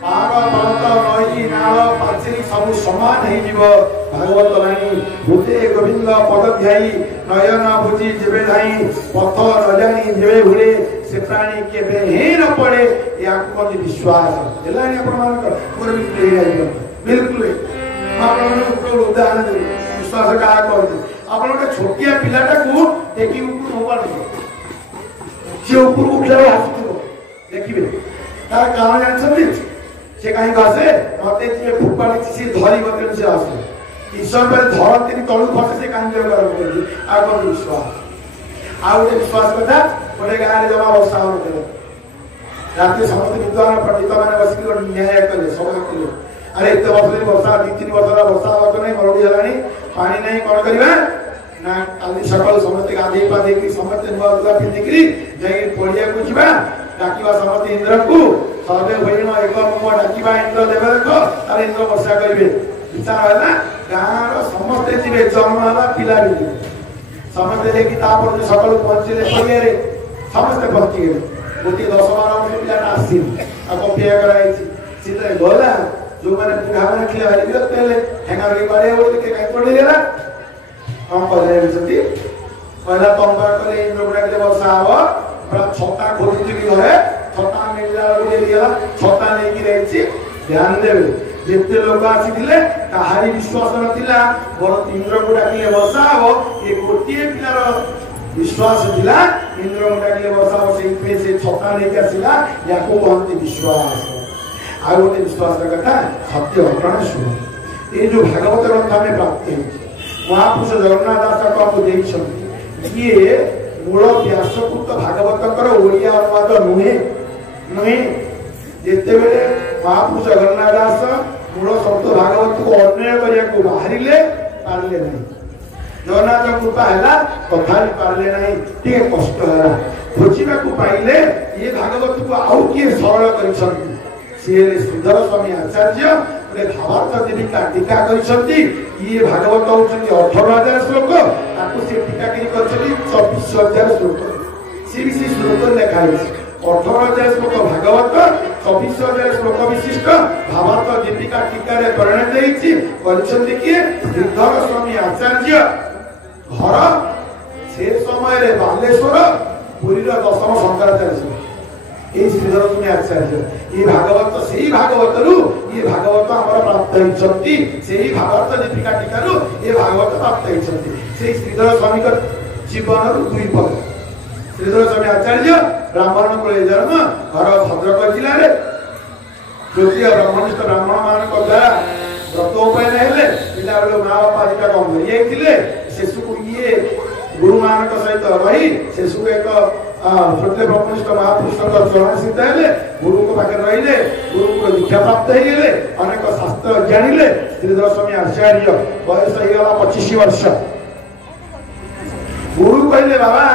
पहाड़ पर्वत नई नाल पाचेरी सब समान हो भागवत बाणी भूते गोविंद पद ध्याई नयन बुझी जेबे धाई पथ न जानी जेबे भूले से प्राणी केबे ही न पड़े या कोन विश्वास हेलानी आपण मानकर मोर बिल्कुल हे जाई बिल्कुल आपण उदाहरण दे विश्वास का कहते आपण के छोटिया पिलाटा को देखि ऊपर मोबाइल जे ऊपर उठले हसुथिबो देखिबे तार कारण जानछथि से कहीं गसे मते जे फुपाड़ी से धरी बकन से आसे ईश्वर पर धरती तळु फसे से कहीं जग कर आ को विश्वास आ उठे विश्वास कथा गोटे गाँ रे जमा वर्षा होते रात समस्त विद्वान पंडित माने बसिक न्याय कले सभा कले अरे इतने वर्ष वर्षा 2-3 वर्ष वर्षा होत नहीं मरुड़ी हलानी पानी नहीं कोन करबा ना काली सकाळ समस्त गाधे पाधे की समस्त नुआ लुगा पिंधिकरी जाई पड़िया को जिबा डाकिबा समस्त इंद्र को सर्वे भइनो एक मुख डाकिबा इंद्र देबे देखो तार इंद्र वर्षा करिवे विचार होला गाँ रो समस्त जिबे जन्म होला पिला भी समस्त लेकी तापर सकाळ पहुंचले पड़िया रे समस्त पहुंची गए गोटी 10-12 वर्ष पिला आसी आ कपिया कराई सीधे गोला जो माने बुढ़ावा खिला वाली भी पहले हेंगा रे बारे वो के कहीं पड़ी लेला हम कहले बिसती पहला तंबा करे इंद्र गुडा के वर्षा आवा पूरा छता खोजी की घरे छता मिलला को दिया छता नहीं की रही ध्यान देबे जेते लोग आसीथिले काहारी विश्वास नथिला बड़ इंद्र गुडा के वर्षा आवा ए गोटिए पिलार विश्वास दिला इंद्र गुडा के वर्षा आवा से पे से छता नहीं के आसीला याको कहते विश्वास आ गोटे विश्वास कथा सत्य घटना शुण ये जो भागवत ग्रंथ में प्राप्त है महापुरुष जगन्नाथ दास को ये मूल व्यासकृत भागवत ओडिया अनुवाद नुहे नुहे जिते बेले महापुरुष जगन्नाथ दास मूल शब्द भागवत को अन्वय करने बाहर पारे नहीं जगन्नाथ कृपा है कथा भी पारे नहीं टे कष्ट है खोजा पाइले ये भागवत को आउ किए सरल कर श्रीधर स्वामी आचार्य भावार्थ देविका टीका करछंती ये भागवत होचंती 18000 श्लोक ताको से टीकागिरी करछंती 24000 श्लोक सीबीसी श्लोक लिखा है 18000 श्लोक भागवत 24000 श्लोक विशिष्ट भावार्थ देविका टीका रे परिणत देइछि करछंती कि श्रीधर स्वामी आचार्य घर से समय रे बालेश्वर पुरी रो 10म शंकराचार्य ये श्रीधर स्वामी आचार्य ये भागवत से ही भागवत रु ये भागवत हमारा प्राप्त होइछंती से ही भागवत दीपिका टीका रु ये भागवत प्राप्त होइछंती से श्रीधर स्वामी का जीवन रु 2 पद श्रीधर स्वामी आचार्य ब्राह्मण को जन्म घर भद्रक जिला रे ज्योति ब्राह्मणिष्ठ ब्राह्मण मान को द्वारा व्रत उपाय हेले पिला बेलो मां बापा दिका कम ये थिले शिशु को ये गुरु मान को सहित रही शिशु को एक छोटे ब्रह्मनिष्ठ महापुरुष चरण सिद्ध है गुरु को पाखे रही गुरु को दीक्षा प्राप्त होगले अनेक शास्त्र जानिले श्रीधर स्वामी आचार्य बयस होगा 25 वर्ष गुरु कहले बाबा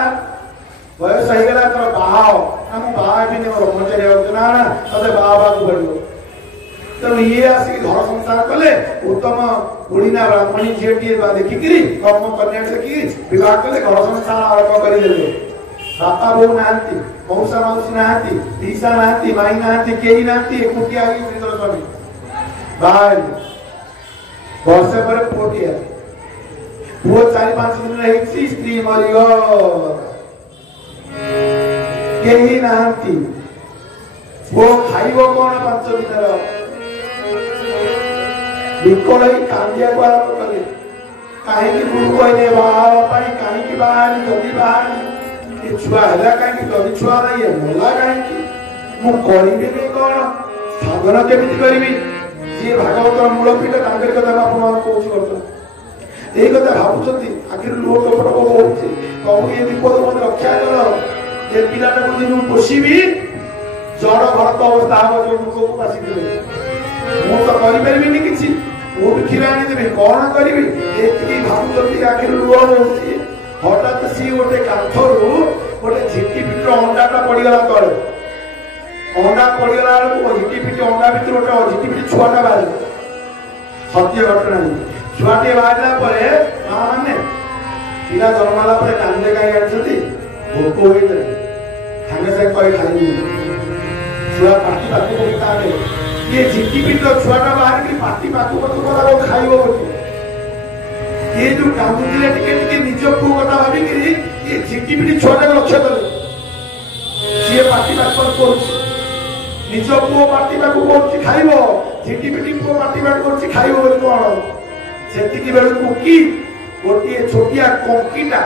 बयस होगा तो बाहा हम बाहा भी नहीं ब्रह्मचारी ना ना तब बाबा को पड़ो तेणु ये आसिक घर संसार कले उत्तम बुढ़ीना ब्राह्मणी झीटी देखिकी कर्म कन्या देखिकी विवाह कले घर संसार आरंभ करदे बापा बो नांती मौसा मौसी नांती दीसा नांती माई नांती केही नांती एकुटिया आगे श्रीधर स्वामी भाई वर्षे पर पोटिया पुओ 4-5 दिन रही स्त्री मरियो केही नांती वो खाइबो कोन 5 दिन रो बिकोलाई कांदिया को आरंभ करे काहे कि गुरु कहले बाबा पाई काहे कि बाहर जदी बाहर छुआ है कहीं जदि छुआ नहीं है मोला कहीं मु करिबे नै कोन साधन केमिति करिबी जे भागवतर मूलपीठ तांकर कथा आपण कोच करतो ए कथा भाबुछंती आखिर लोक टपट को होछि कहू ये विपद मत रक्षा कर जे पिलाटा को दिनु पोषिबी जड़ भरत अवस्था हो जो मुख को पासी दिले मु तो करि परबी नि किछि मु भी खिरानी देबी कोन करिबी एति भाबुछंती आखिर लोक होछि हठात सी गोटे काठरू गोटे झिटी पिटर अंडाटा पड़गला तले अंडा पड़गला झिटी पिटी अंडा भीतर गोटे झिटी पिटी छुआटा बाहर सत्य घटना छुआटे बाहर माँ मैंने पिला जन्मला कांदे कहीं आनी भोक होई सागे सागे कई खाई छुआ पाटी पाखु बोलते ये झिटिपिट छुआटा बाहर कि पाटी पाखु गला खाइब ये जो कांदुले टिके निज पु कथा भाबी कि ये झिटिपिट छुआटा लक्ष्य कले सी पाटी पाखु कर निज पु पाटी पाखु कर खाइब झिटिपिट पु पाटी पाखु कर खाइब कौन से बेलू कि गोटे छोटिया कंकीटा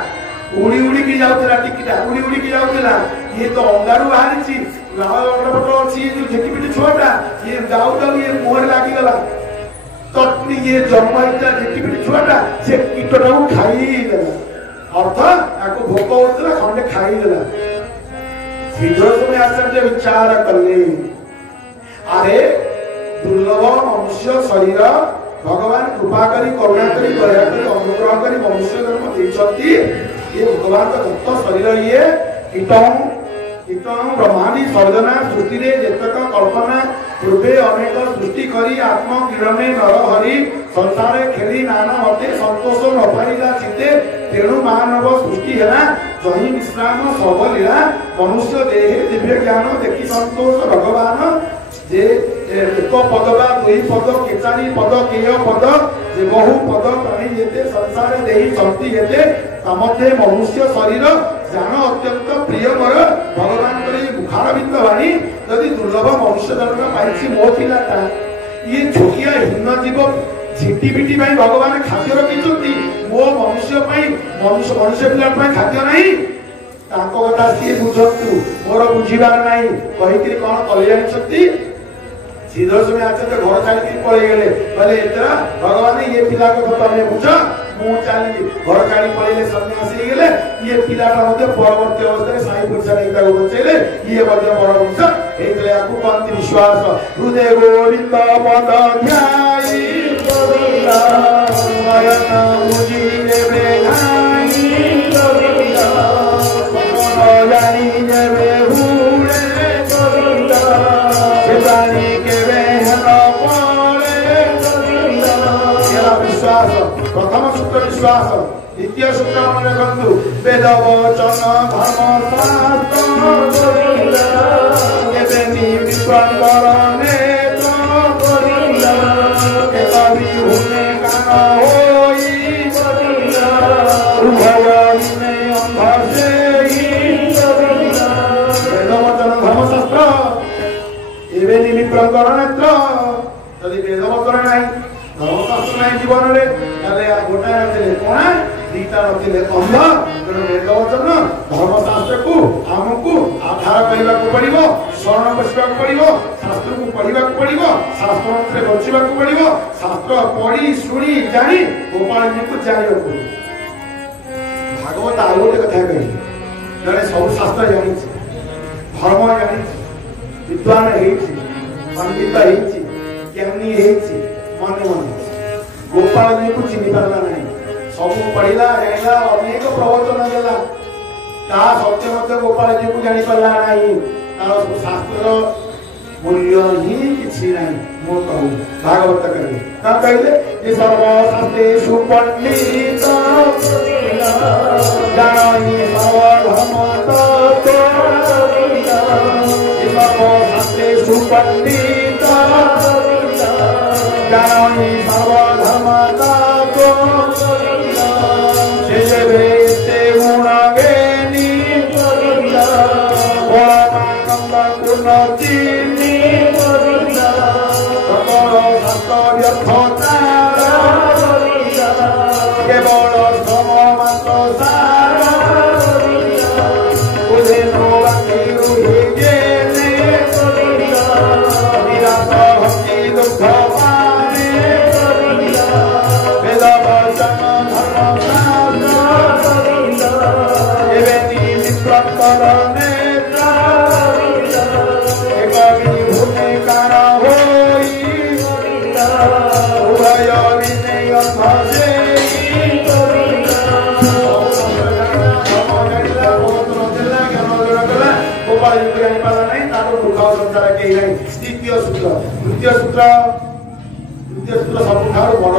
उड़ी उड़ी की जाऊला टिकिटा उड़ी उड़ी की जाऊला ये तो अंगारू बाहरी लालपट अच्छी जो झिटिपिटी छुआटा ये जाऊ जाऊ ये मुहर लगिगला तटनी ये जन्म होता झिटिपिटी छुआटा से कीटटा को खाईदेला अर्थ आपको भोक होता खंडे खाईदेला श्रीधर आचार्य विचार कले अरे दुर्लभ मनुष्य शरीर भगवान कृपा करी करुणा करी दया करी अनुग्रह करी मनुष्य जन्म देइछथि ये भगवान का दत्त शरीर ये कीटम ब्रह्मांडी सर्जना सृष्टि रे जेतक कल्पना पूर्वे अनेक सृष्टि करी आत्म किरणे नर हरि संसार खेली नाना मते संतोष न पाइला चिते तेणु मानव सृष्टि हेला जही विश्राम सब लीला मनुष्य देहे दिव्य ज्ञान देखि संतोष भगवान जे एक पद बा दुई पद केचारी पद केय पद जे बहु पद प्राणी जेते संसार देही शक्ति हेते तमध्ये मनुष्य शरीर जान अत्यंत प्रियमय भगवान करे मुखारविंद वाणी यदि दुर्लभ मनुष्य जन्म पाइछि मो पिलाटा ये छोटिया हिन्न जीव झिटिपिटी भाई भगवान खाद्य रखिछथि मो मनुष्य पाई मनुष्य पिला पाई खाद्य नहीं ताको कथा सी बुझंतु मोर बुझिबार नाही कहि कि कोन कले जानिछथि सीधो समय आचार्य घर छाड़ी पड़े गले बोले इतना भगवान ये पिला को तो तमे बुझ मु चली घर छाड़ी पड़े सन्यासी गले ये पिलाटा मध्ये परवर्ती अवस्था साई पुरुष ने ताको बचेले ये मध्ये बड़ वंश एतले आकु कांति विश्वास हृदय गोविंद पद ध्याई गोविंद नयन मुझी देवे घाई गोविंद मन जानी देवे हुए गोविंद सेवानी प्रथम सूत्र विश्वास द्वितीय सूत्र मन रखु वेद वचन धर्म धर्मशास्त्र एवं निमित्र नेत्र यदि वेद वचन नहीं धर्मशास्त्र नहीं जीवन में गोटाए नथिले कोना दीटा नथिले अंध तेणु वेद वचन धर्मशास्त्र को आमको आधार करने को पड़ो शरण बसवा पड़ो शास्त्र को पढ़ा पड़ो शास्त्र मंत्र बचवा पड़ो शास्त्र पढ़ी शुणी जानी गोपाल जी को जाना पड़ो भागवत आउ गोटे कथा कही जड़े सब शास्त्र जानी धर्म जानी विद्वान पंडित ज्ञानी मन मन गोपाल जी को चिन्ह पारा ना सब पढ़ला जाना अनेक प्रवचन देला सत्य मत गोपाल जी को जानी पारा ना शास्त्र मूल्य ही किसी नहीं मो कहू भागवत कहे कहले ये सर्वशास्त्रेषु पंडित जानी सर्वशास्त्रेषु पंडित जानी द्वितीय सूत्र तृतीय सूत्र सबुठार बड़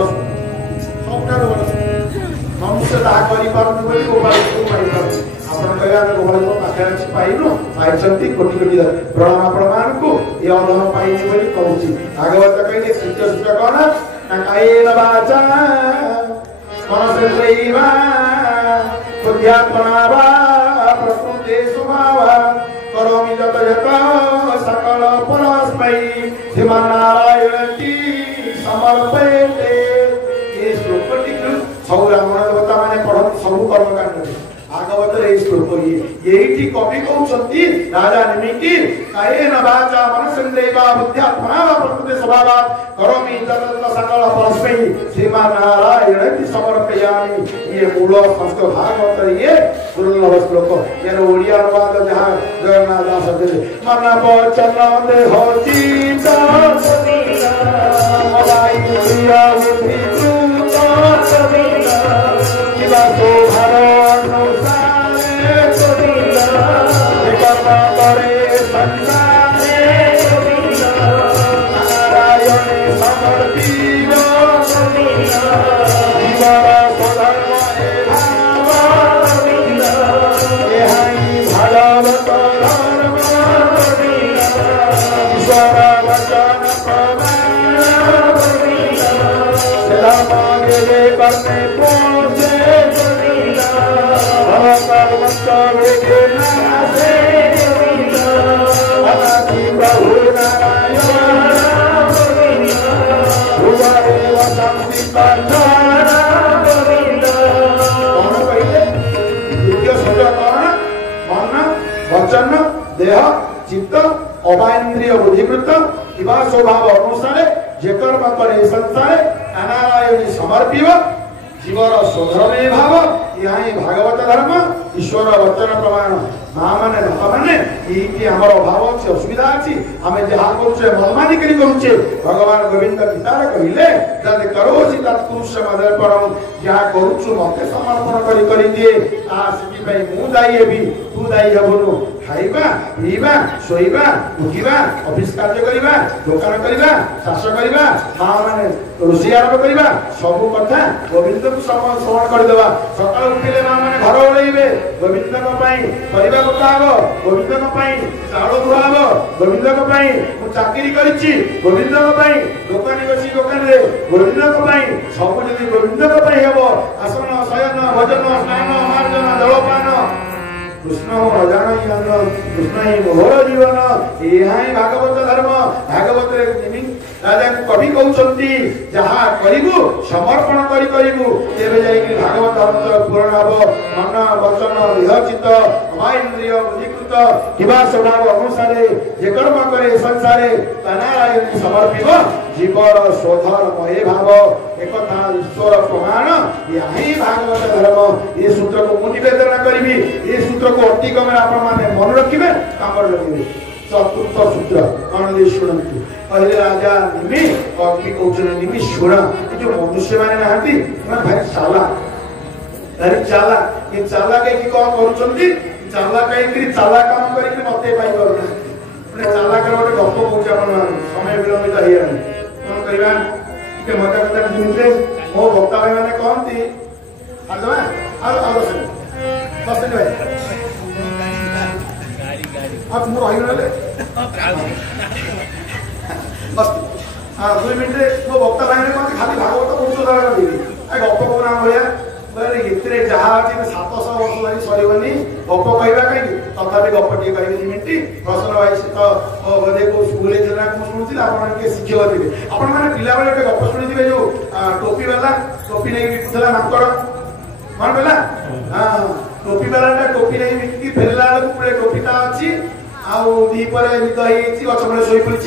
मनुष्य मनुष्य ता करि पारनु बोली गोपाल को पाई पारनु आपण कहया गोपाल को पाखे अछि पाइनु पाइछंती कोटि कोटि प्रणाम आपण मानकु ए अधम पाइनु बोली कहूची भागवत कहले तृतीय सूत्र कोन ना कायेन वाचा मनसेन्द्रियैवा बुद्ध्यात्मना वा प्रकृते स्वभावा करोमि यत यत सकल परस्मै श्रीमन्नारायणति समर्पयते। ये श्लोकटी सब ब्राह्मण देवता माने पढ़त सब कर्मकांड भागवत रे श्लोक ये कवि कहउछंती राजा निमिति कायेन वाचा मनसेन्द्रियैवा बुद्ध्यात्मना वा प्रकृते स्वभावा करोमि यत यत सकल परस्मै श्रीमन्नारायणति समर्पयामि। ये मूल संस्कृत भागवत ये दुर्लभ श्लोक यार ओडिया अनुवाद जहां जगन्नाथ दास देले मन वचन देह चित्त मलाई प्रिय बुद्धि कृत किबा तो अनुसारे कर्म करे संसारे नारायण समर्पित जीवन स्वधर्म भागवत धर्म ईश्वर वचन प्रमाण करने पहुंचे प्रभु वचन देह चित्त अवाइंद्रिय बुद्धिकृत इवा स्वभाव अनुसार जे कर्म करे संसार नारायण समर्पिव जीवर स्वधर्मे भाव यहाँ भागवत धर्म ईश्वर वचन प्रमाण माँ माने बापा माने ये हमर अभाव अच्छे असुविधा अच्छी आम जहाँ करुचे मनमानी करी करुचे भगवान गोविंद गीतार कहले जदि करोसि तत्पुरुष मदर्पणम जहाँ करुछु मते समर्पण करी करी दिए आ सिद्धि पई मु दाई हेबी तू दाई हेबनु खाइबा पीबा सोइबा उठिबा ऑफिस कार्य करिबा दुकान करिबा चाष करिबा माँ माने रोषि आरंभ करिबा सब कथा गोविंद को समर्पण कर देबा सकाळ उठिले माँ माने घर ओळैबे गोविंद को पई परिबा कथा हबो गोविंद को पई चाउळ धुआ हबो गोविंद को पई मु चाकरी करिछि गोविंद को पई दुकानी बसी दुकान रे गोविंद को पई सब जदि गोविंद को पई हेबो आसन शयन भजन स्नान मार्जन जलपान कृष्ण अजान कृष्ण ही मोहर जीवन यहाँ भागवत धर्म भागवत राजा कवि कहते जहाँ करू समर्पण करू तेरे जाइए भागवत धर्म पूर्ण हम मन वचन देह चित्त अवाइंद्रिय बुद्धिकृत किबा स्वभाव अनुसार जे कर्म करे संसारे नारायण समर्पित जीवर स्वधर्म हे भाव एक ईश्वर प्रमाण यहाँ भागवत धर्म ये सूत्र को मुझे निवेदन करी ये सूत्र को अति कम मन रखिए काम लगे चतुर्थ सूत्र कौन शुणु पहले राजा निमि अग्नि कौन निमि शुण ये जो मनुष्य मैंने नहांती भाई चाला भारी चाला ये चाला कहीं कौन करुँच चाला कहीं चाला काम करके मत पाई चाला कर गोटे गप कौन समय विलंबित हो कौन करवा मजा मजा जिम्मे मो भक्ता भाई मैंने कहती अब मुझे रही दुई मिनट मो भक्ता भाई ने कहते खाली भागवत बहुत गप कौना भाया ये जहाँ अच्छे 700 वर्ष धरी सरबनी गप कहवा कहीं तथापि गप टे कह मिनट प्रसन्न भाई से तो बोधे को स्कूल शुणुती आप शिक्षक थे आपण मैंने पिला बेले गोटे गप शुणी जो टोपी वाला टोपी नहीं बिकुला माकड़ मन पड़ा हाँ टोपी वाला टोपी नहीं बिकी फेरला बेलू पूरे टोपीटा अच्छी आपर निद हो गछ मूल शोई पड़ी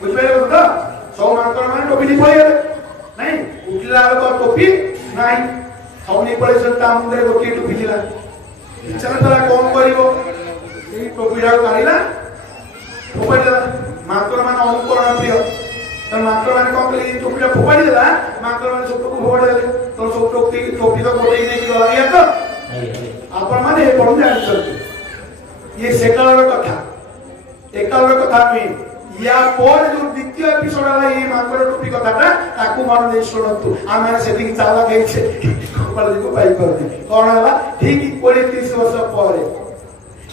बुझे तो सब माकड़ मैंने टोपी नहीं पड़े नहीं उठला बेलू टोपी ना सब नहीं पड़े मुंडे गोटे टोपी थी इच्छा ना कौन कर टोपीटा काढ़ा फोपाड़ी देला माकड़ मैंने अनुकरण प्रिय तो माकड़ मैंने कौन कले टोपीटा फोपाड़ी देला माकड़ मैंने सब टोपी फोपाड़ी देले तो सब टोपी तो गोटे गला तो आपण मैंने पढ़ू जानी ये से काल कथा ए काल कथा नुहे या पर जो द्वितीय एपिसोड है ये मांकर टोपी कथाटा ताकू मन दे सुनतु आमे सेठी चाला गइछे कपाल को पाई करते कोन हला ठीक 20-30 वर्ष परे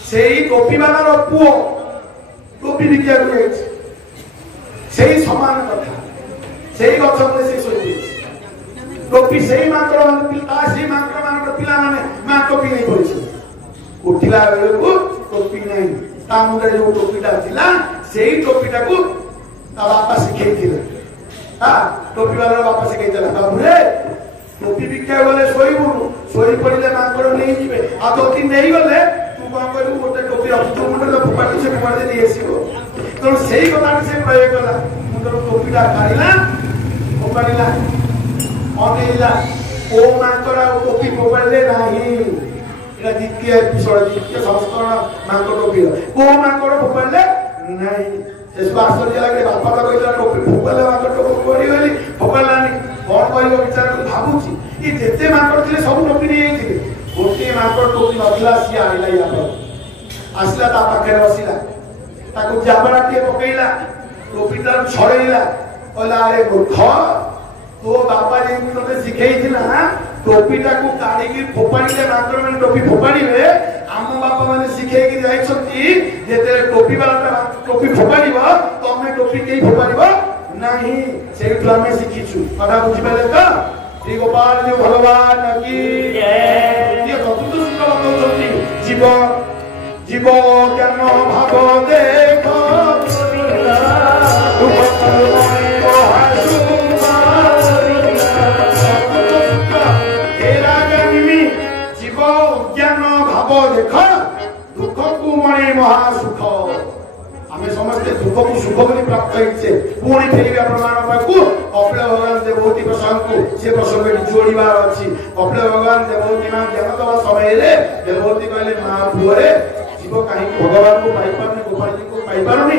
सेही टोपी वाला पुओ टोपी बिकिया गइछे सेही समान कथा सेही गछ बोले से सोई टोपी सेही मांकर मन पिता सेही मांकर मन पिला माने मा टोपी नहीं पड़िछे उठिला बेले को टोपी नहीं ता मुंडे जो टोपीटा थिला सेही टोपीटा को ता बापा सिखै थिले हां टोपी वाला बापा सिखै थिला बाबू रे टोपी बिका बोले सोई पड़िले मांकर नहीं जिवे आ दो तीन नहीं गले तू कोन करू गोटे टोपी रख तू मुंडे तो फुपाटी से फुपाटी दे आसीबो तो सेही कथा से प्रयोग कला मुंडे टोपीटा काढिला फुपाटीला अनेला ओ मांकर टोपी फुपाडले नाही एटा द्वितीय एपिसोड द्वितीय संस्करण मांकर टोपी को मांकर फुपाडले नहीं इसको आश्चर्य लगे बापा का कहला टोपी फुपाडले मांकर टोपी पड़ी गली फुपाडलानी कोन कहलो विचार कर भाबुची ई जेते मांकर थिले सब टोपी नहीं आइथिले गोटे मांकर टोपी नथिला सी आइला या पर आसला ता पाखे बसिला ताको जाबड़ा के पकेइला टोपीटा छड़ेइला कहला अरे मूर्ख तो बापा जी तोते सिखैथिला टोपीटा को काढी की फोपाडीले मांकर माने टोपी फोपाडीबे आम बापा माने सिखै की जाइछथि जेते टोपी वाला टोपी फोपाडीबो तमे टोपी केई फोपाडीबो नाही सेठु हमें सिखिछु कथा बुझि पाले त श्री गोपाल जी भगवान की जय ये चतुर्थ सूत्र बताउछथि जीव जीव ज्ञान भाव देखो देख दुख को मणि महासुख आम समस्ते दुख को सुख बोली प्राप्त होइछे पुणी फेरिबा प्रमाण पाकू कपिल भगवान देवहूति प्रसंग को से प्रसंग जोड़ीबार अछि कपिल भगवान देवहूति मां ज्ञान दवा समय रे देवहूति कहले मां पुरे जीव काहे भगवान को पाई पारनी गोपाल जी को पाई पारनी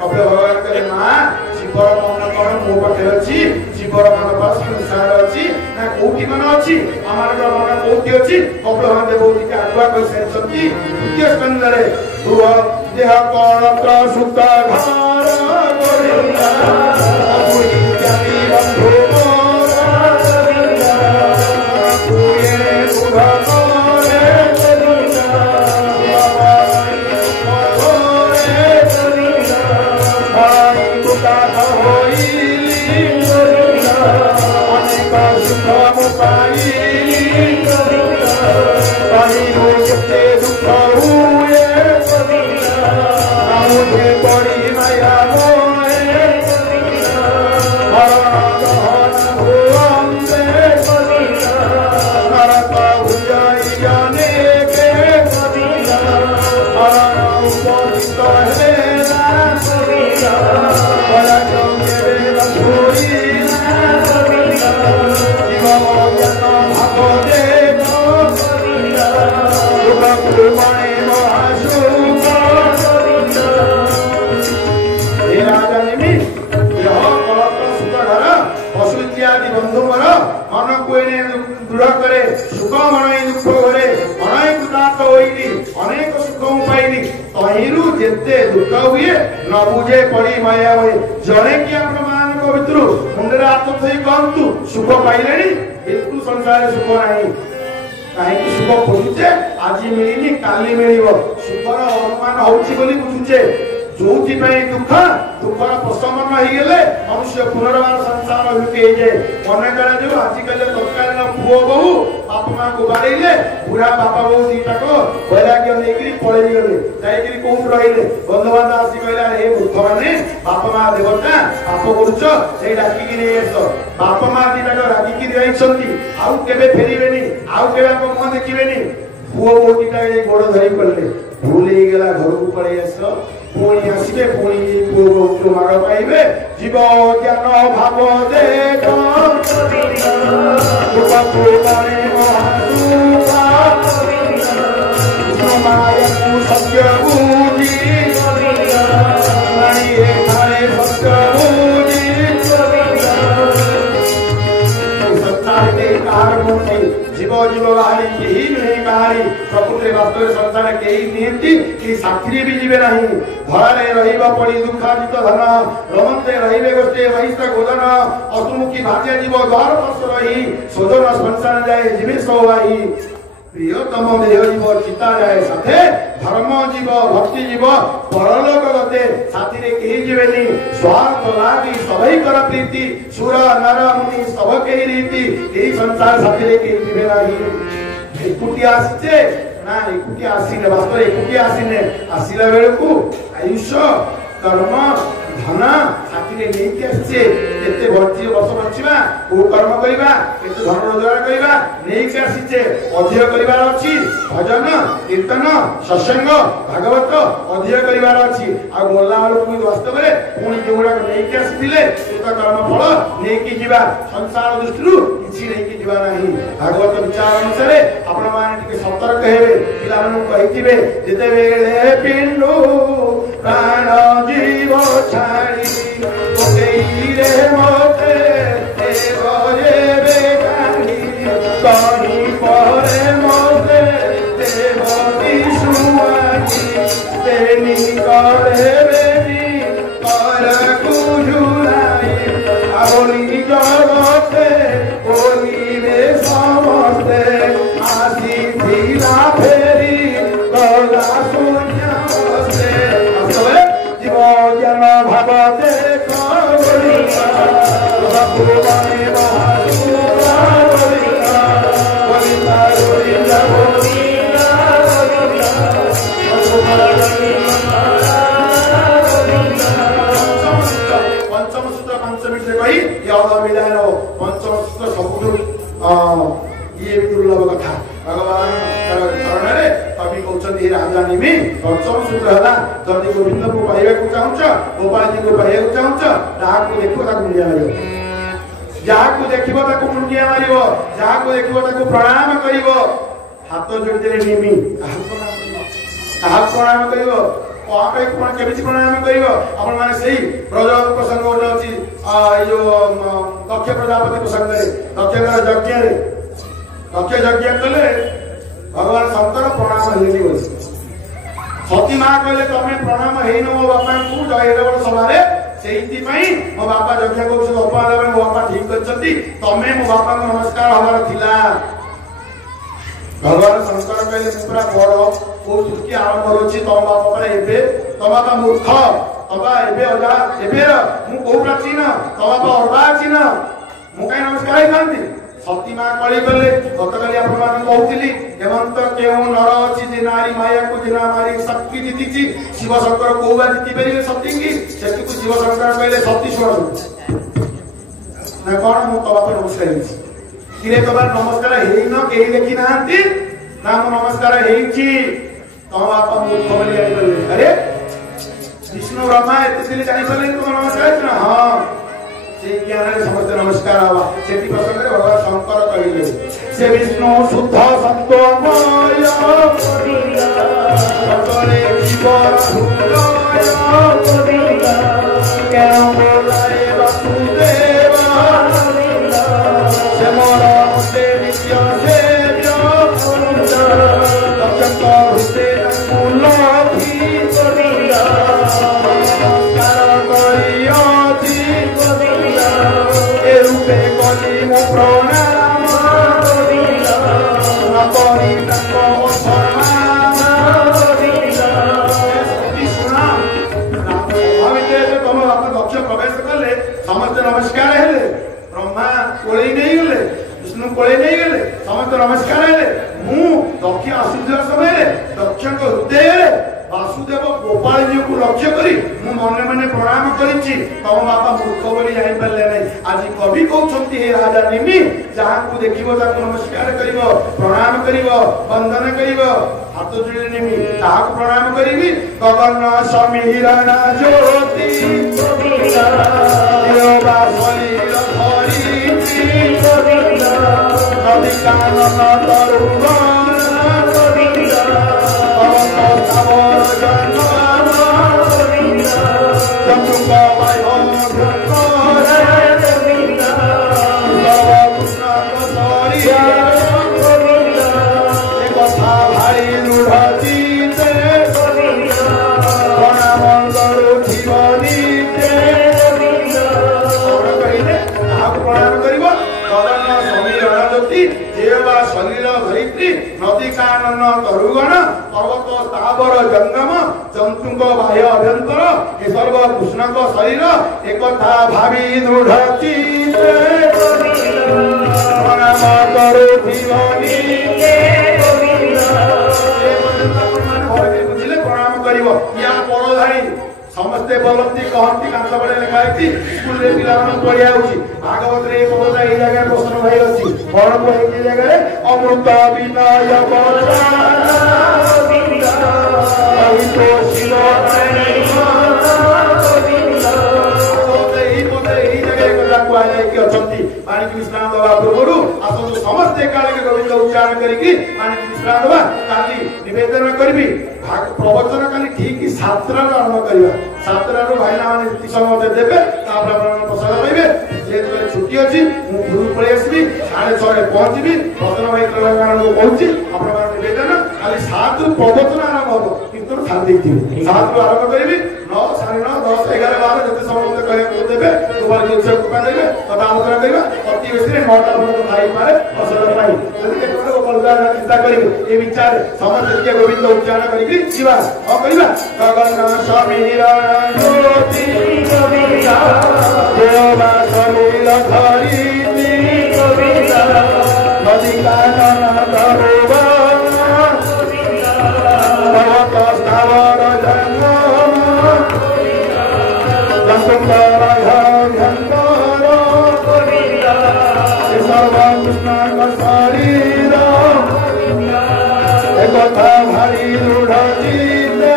कपिल भगवान कहले मां जीवर मन करण मो पाखे अछि जीवर मन पास संसार अछि ना कोठी मन अछि आमार मन कोठी अछि कपिल भगवान देवहूति के आत्मा को सेंसति द्वितीय स्कंद रे देह कर्ण सुख घर गोविंदा अपुरी ज्ञानी बंधु गोविंदा तुये सुधा करे गोविंदा गोरे गोविंदा आई तुका होइली गोविंदा अनेक सुख मुकाइली गोविंदा पानी मुझते दुख हुए मुझे बड़ी माया मोहे हरण भुवन दे नरक उजाई जाने के हरण उपस्थित है ना पलक मेरे रघुई जीव ज्ञान भाव देखो दुख मणि महासुख बंधु मन को दृढ़ करे सुख मन दुख करे मन कृतार्थ होइली अनेक सुख पाइली तहिरु जेते दुख हुए न बुझे पड़ी माया हुए जड़े कि मान भितर मुंडे हाथ थई कहतु सुख पाइले बिल्कुल संसार सुख नहीं कहीं सुख खोजुचे आज मिलनी काली मिल सुखर अनुमान होची बुझुचे जो दुखर प्रशमन हो गले मनुष्य पुनर्बार संसार लुके मन करा जो आजिकल तत्कालीन पुओ बहु बाप माँ को बाड़े बुढ़ा बापा बहु दीटा को वैराग्य नहीं पलि गले जाकि कौन रही बंधु बांधव आसी कहला हे मूर्ख मैंने बाप माँ देवता पाप करुच से डाकिकी नहीं आस बाप माँ दीटा रागिकी रही आउ केबे फेरिबेनी आउ केबे मुह देखिबेनी पुओ बहु दीटा गोड़ धरी पड़े भूल ही गला घर को पड़े आस पुणी आसबे पुणी पुओ माड़ पाइबे जीव ज्ञान भाव देख माया को सत्य बुझी सत्ता बाहर मुक्ति जीव जीव बाहरी केही नहीं बाहरी प्रकृति वास्तव संसार केही नियंती कि साथी भी जीवे नहीं घरे रहिबा पड़ी दुखाजित धन रमन्ते रहिबे गोष्ठे वैष्ठ गोदन असुमुखी भाग्य जीव द्वार पस रही सोदन संसार जाए जीवे सोवाई प्रियतम देह जीव चिता जाए साथे धर्म जीव भक्ति जीव परलोक गते साथी रे केही जीवेनी स्वार्थ लागी सबै कर प्रीति सुर नर मुनि सब केही रीति एही संसार साथी रे केही जीवे नाही एकुटिया आसीचे ना एकुटिया आसीने वास्तव एकुटिया आसीने आसीला बेलकू आयुष्य कर्म धन साथी रे नेकी आछे केते वर्षीय वर्ष बचिबा को कर्म करिबा केते धन रोजगार करिबा नेकी आछे अधिक करिवार अछि भजन कीर्तन सत्संग भागवत अधिक करिवार अछि आ गोला वाला वास्तव रे पुणी जोडा नेकी आसीथिले सुत कर्म फल नेकी जीवा संसार दृष्टिरु किछि नेकी जीवा नाही भागवत विचार अनुसार आपण माने टिके सतर्क हेबे पिलानु कहिथिबे जेते बेले पिंडु प्राण जीव छाड़ी ओकेई रे मोते देव रे बेगानी कहीं परे मोते देव विष्णुआनी बेनी करे बेनी कर कुजुराई आवनी जगते ओनी रे समस्ते आसी धीरा फेरी गला शून्य बसे जीव जन भावते करिका भगवाने बहादुरा करिका करिका करिका पंचम सूत्र 5 मिनट कही याद मिलाय पंचम सूत्र सबुठु ये दुर्लभ कथा भगवान चरण रे कवि कहउछन राजा निमि पंचम सूत्र हला जदि गोविंद को पाइबा को चाहछ गोपाल जी को पाइबा को चाहछ जहा को देखो ताको मुंडिया मारियो जहा को देखिबो ताको मुंडिया मारियो जहा को देखिबो ताको प्रणाम करिवो हाथ जोड़ देले निमि कहा प्रणाम करिवो कोआपे कोन केबि प्रणाम करिवो आपण माने सेही ब्रज प्रसंग ओटे अछि ए जो दक्ष प्रजापति प्रसंग रे दक्ष यज्ञ रे दक्ष यज्ञ कले भगवान शंकर प्रणाम हेली बोली सती मां कहले तमे प्रणाम हेइन मो बापा को जयरे बड़ सभारे सेहिति पई मो बापा यज्ञ को गोपाल में मो बापा ठीक करछंती तमे मो बापा को नमस्कार हमार थिला भगवान शंकर कहले पूरा बड़ को तुकी आरंभ होछि तम बापा पर एबे तम बापा मूर्ख तम बापा एबे अजा एबे मु को प्राचीन तम बापा अर्वाचीन मु काई नमस्कार हे कांती सती मां कळी गले गतकाली आपण मान कहउतिली हेमंत केउ नर अछि जे नारी माया को जिना मारी शक्ति दितिछि शिव शंकर कोबा दिति परिले सती की सेति को शिव शंकर कहले सती छोड़ ना कोन मु तबा पर नमस्कार हेछि किरे तबा नमस्कार हेइन केही देखि नांती ना मु नमस्कार हेछि तम बापा मूर्ख बोली आइले अरे विष्णु ब्रह्मा एते सिले जानि पले तुम नमस्कार ना हां से ज्ञान रे समस्त नमस्कार आवा सेति प्रसंग रे भगवान शंकर कहिले से विष्णु शुद्ध सत्वमय करिला सकले जीवन हुलय करिला केउ बोलाए वसुदेव करिला से मोर होते नित्य सेव्य करिला तत्क होते मूलधि करिला रूपे कली मो प्रणाम करिला नपरी तक सम्मान करिला सती सुना भाविते तुम बापा दक्ष प्रवेश कले समस्त नमस्कार हेले ब्रह्मा कोळई नहीं गले विष्णु कोळई नहीं गले समस्त नमस्कार हेले मु दक्ष आसीथिला समय दक्ष को हृदय वासुदेव गोपाल जी को लक्ष्य करी मु मने मने प्रणाम करिछि तम बापा मूर्ख बोली जानि परले नै आज कवि कहउछंती हे राजा निमि जहा को देखिबो ता नमस्कार करिवो प्रणाम करिवो वंदन करिवो हाथ जोड़ी निमि ता को प्रणाम करिवि गगन समीरण ज्योति कविला देवा शरीर धरि कविला कवि कानन तरुण कविला वा शरीर धरित्री नदी कानन तरुगण पर्वत स्थावर जंगम जंतुक बाह्य अभ्यंतर ए सर्व कृष्णक शरीर एकथा भावी दृढ़ चित्ते प्रणाम करो जीवनी बुझिले प्रणाम करिवो या परोधारी समस्ते बोलती कहती कांत बड़े लिखाई स्कूल रे पिला मन पढ़िया होची भागवत रे परोधा ए जगह प्रश्न भाई अछि कौन को ए जगह अमृत विनय तो शिलो पानी की विश्राम दवा पूर्व आसतु समस्ते काल के गोविंद उच्चारण करिकी पानी की विश्राम दवा काली निवेदन करबी प्रवचन काली ठीक 7 रा आरंभ करिवा 7 रा भाईना माने नीति समय देबे तापर आपण प्रसाद पाइबे जे छुट्टी अछि मु गुरु पळे आसबी 6:30 रे पहुंचबी प्रवचन भाई कलाकार को पहुंची आपण मान निवेदन काली 7 रु प्रवचन आरंभ हो कीर्तन साथ देखिबे 7 रु आरंभ करबी 9 9:30 10 11 12 जते समय मते कहे को देबे तुम्हारे जो से कृपा देबे तथा आलोचना करिबा अति बेसी 9टा पर्यंत भाई मारे प्रसाद पाइ जति के को कलदार चिंता करिबे ए विचार समस्त के गोविंद उच्चारण करिकी जीवा ओ करिबा गगन स्वामी निरायण ज्योति गोविंदा देवा सलील धरी गोविंदा नदी कानन तरुवा पर्वत स्थावर जंगम जंतुक बाह्य अभ्यंतर सर्व कृष्ण शरीर एकथा भारी दृढ़ चित्ते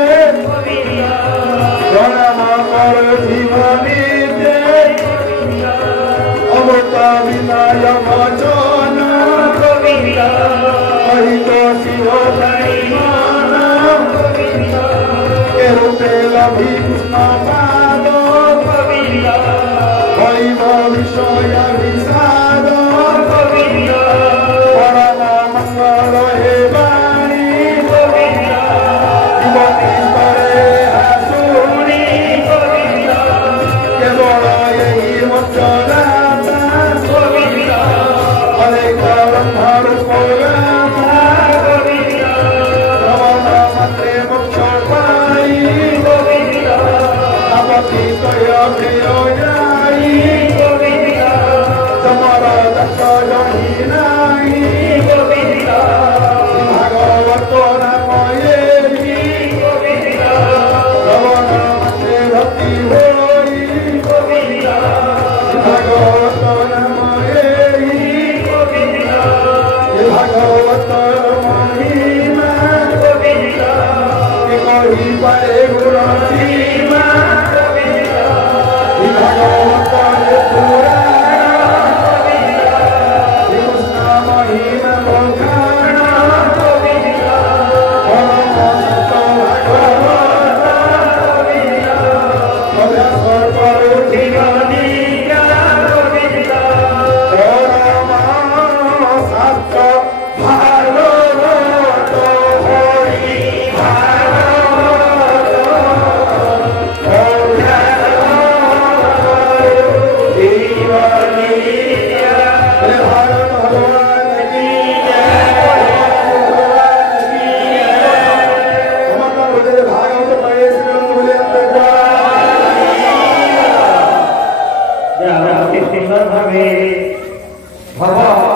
प्रणाम कर जीवनी अमृत विनय वचन कहित शिव मन के रूपे लभी कृष्ण पाद भैव विषय विषाद परम मंगल हे वाणी जीवनी करे हासुनी केवल यही मचराता अनेक ब्रह्म रूप मात्रे मोक्ष पाई अपति कय जाई तमर दत्त जही नाही भागवत नाम एहि श्रवण मात्रे भक्ति होई भागवत नाम एहि भागवत महिमा कही पारे गुण सीमा भागवत पुराण कृष्ण महिमा बखान परम संत भागवत अभ्यास करो जीवनी परम शास्त्र भागवत होई सुंदर भावे भगवान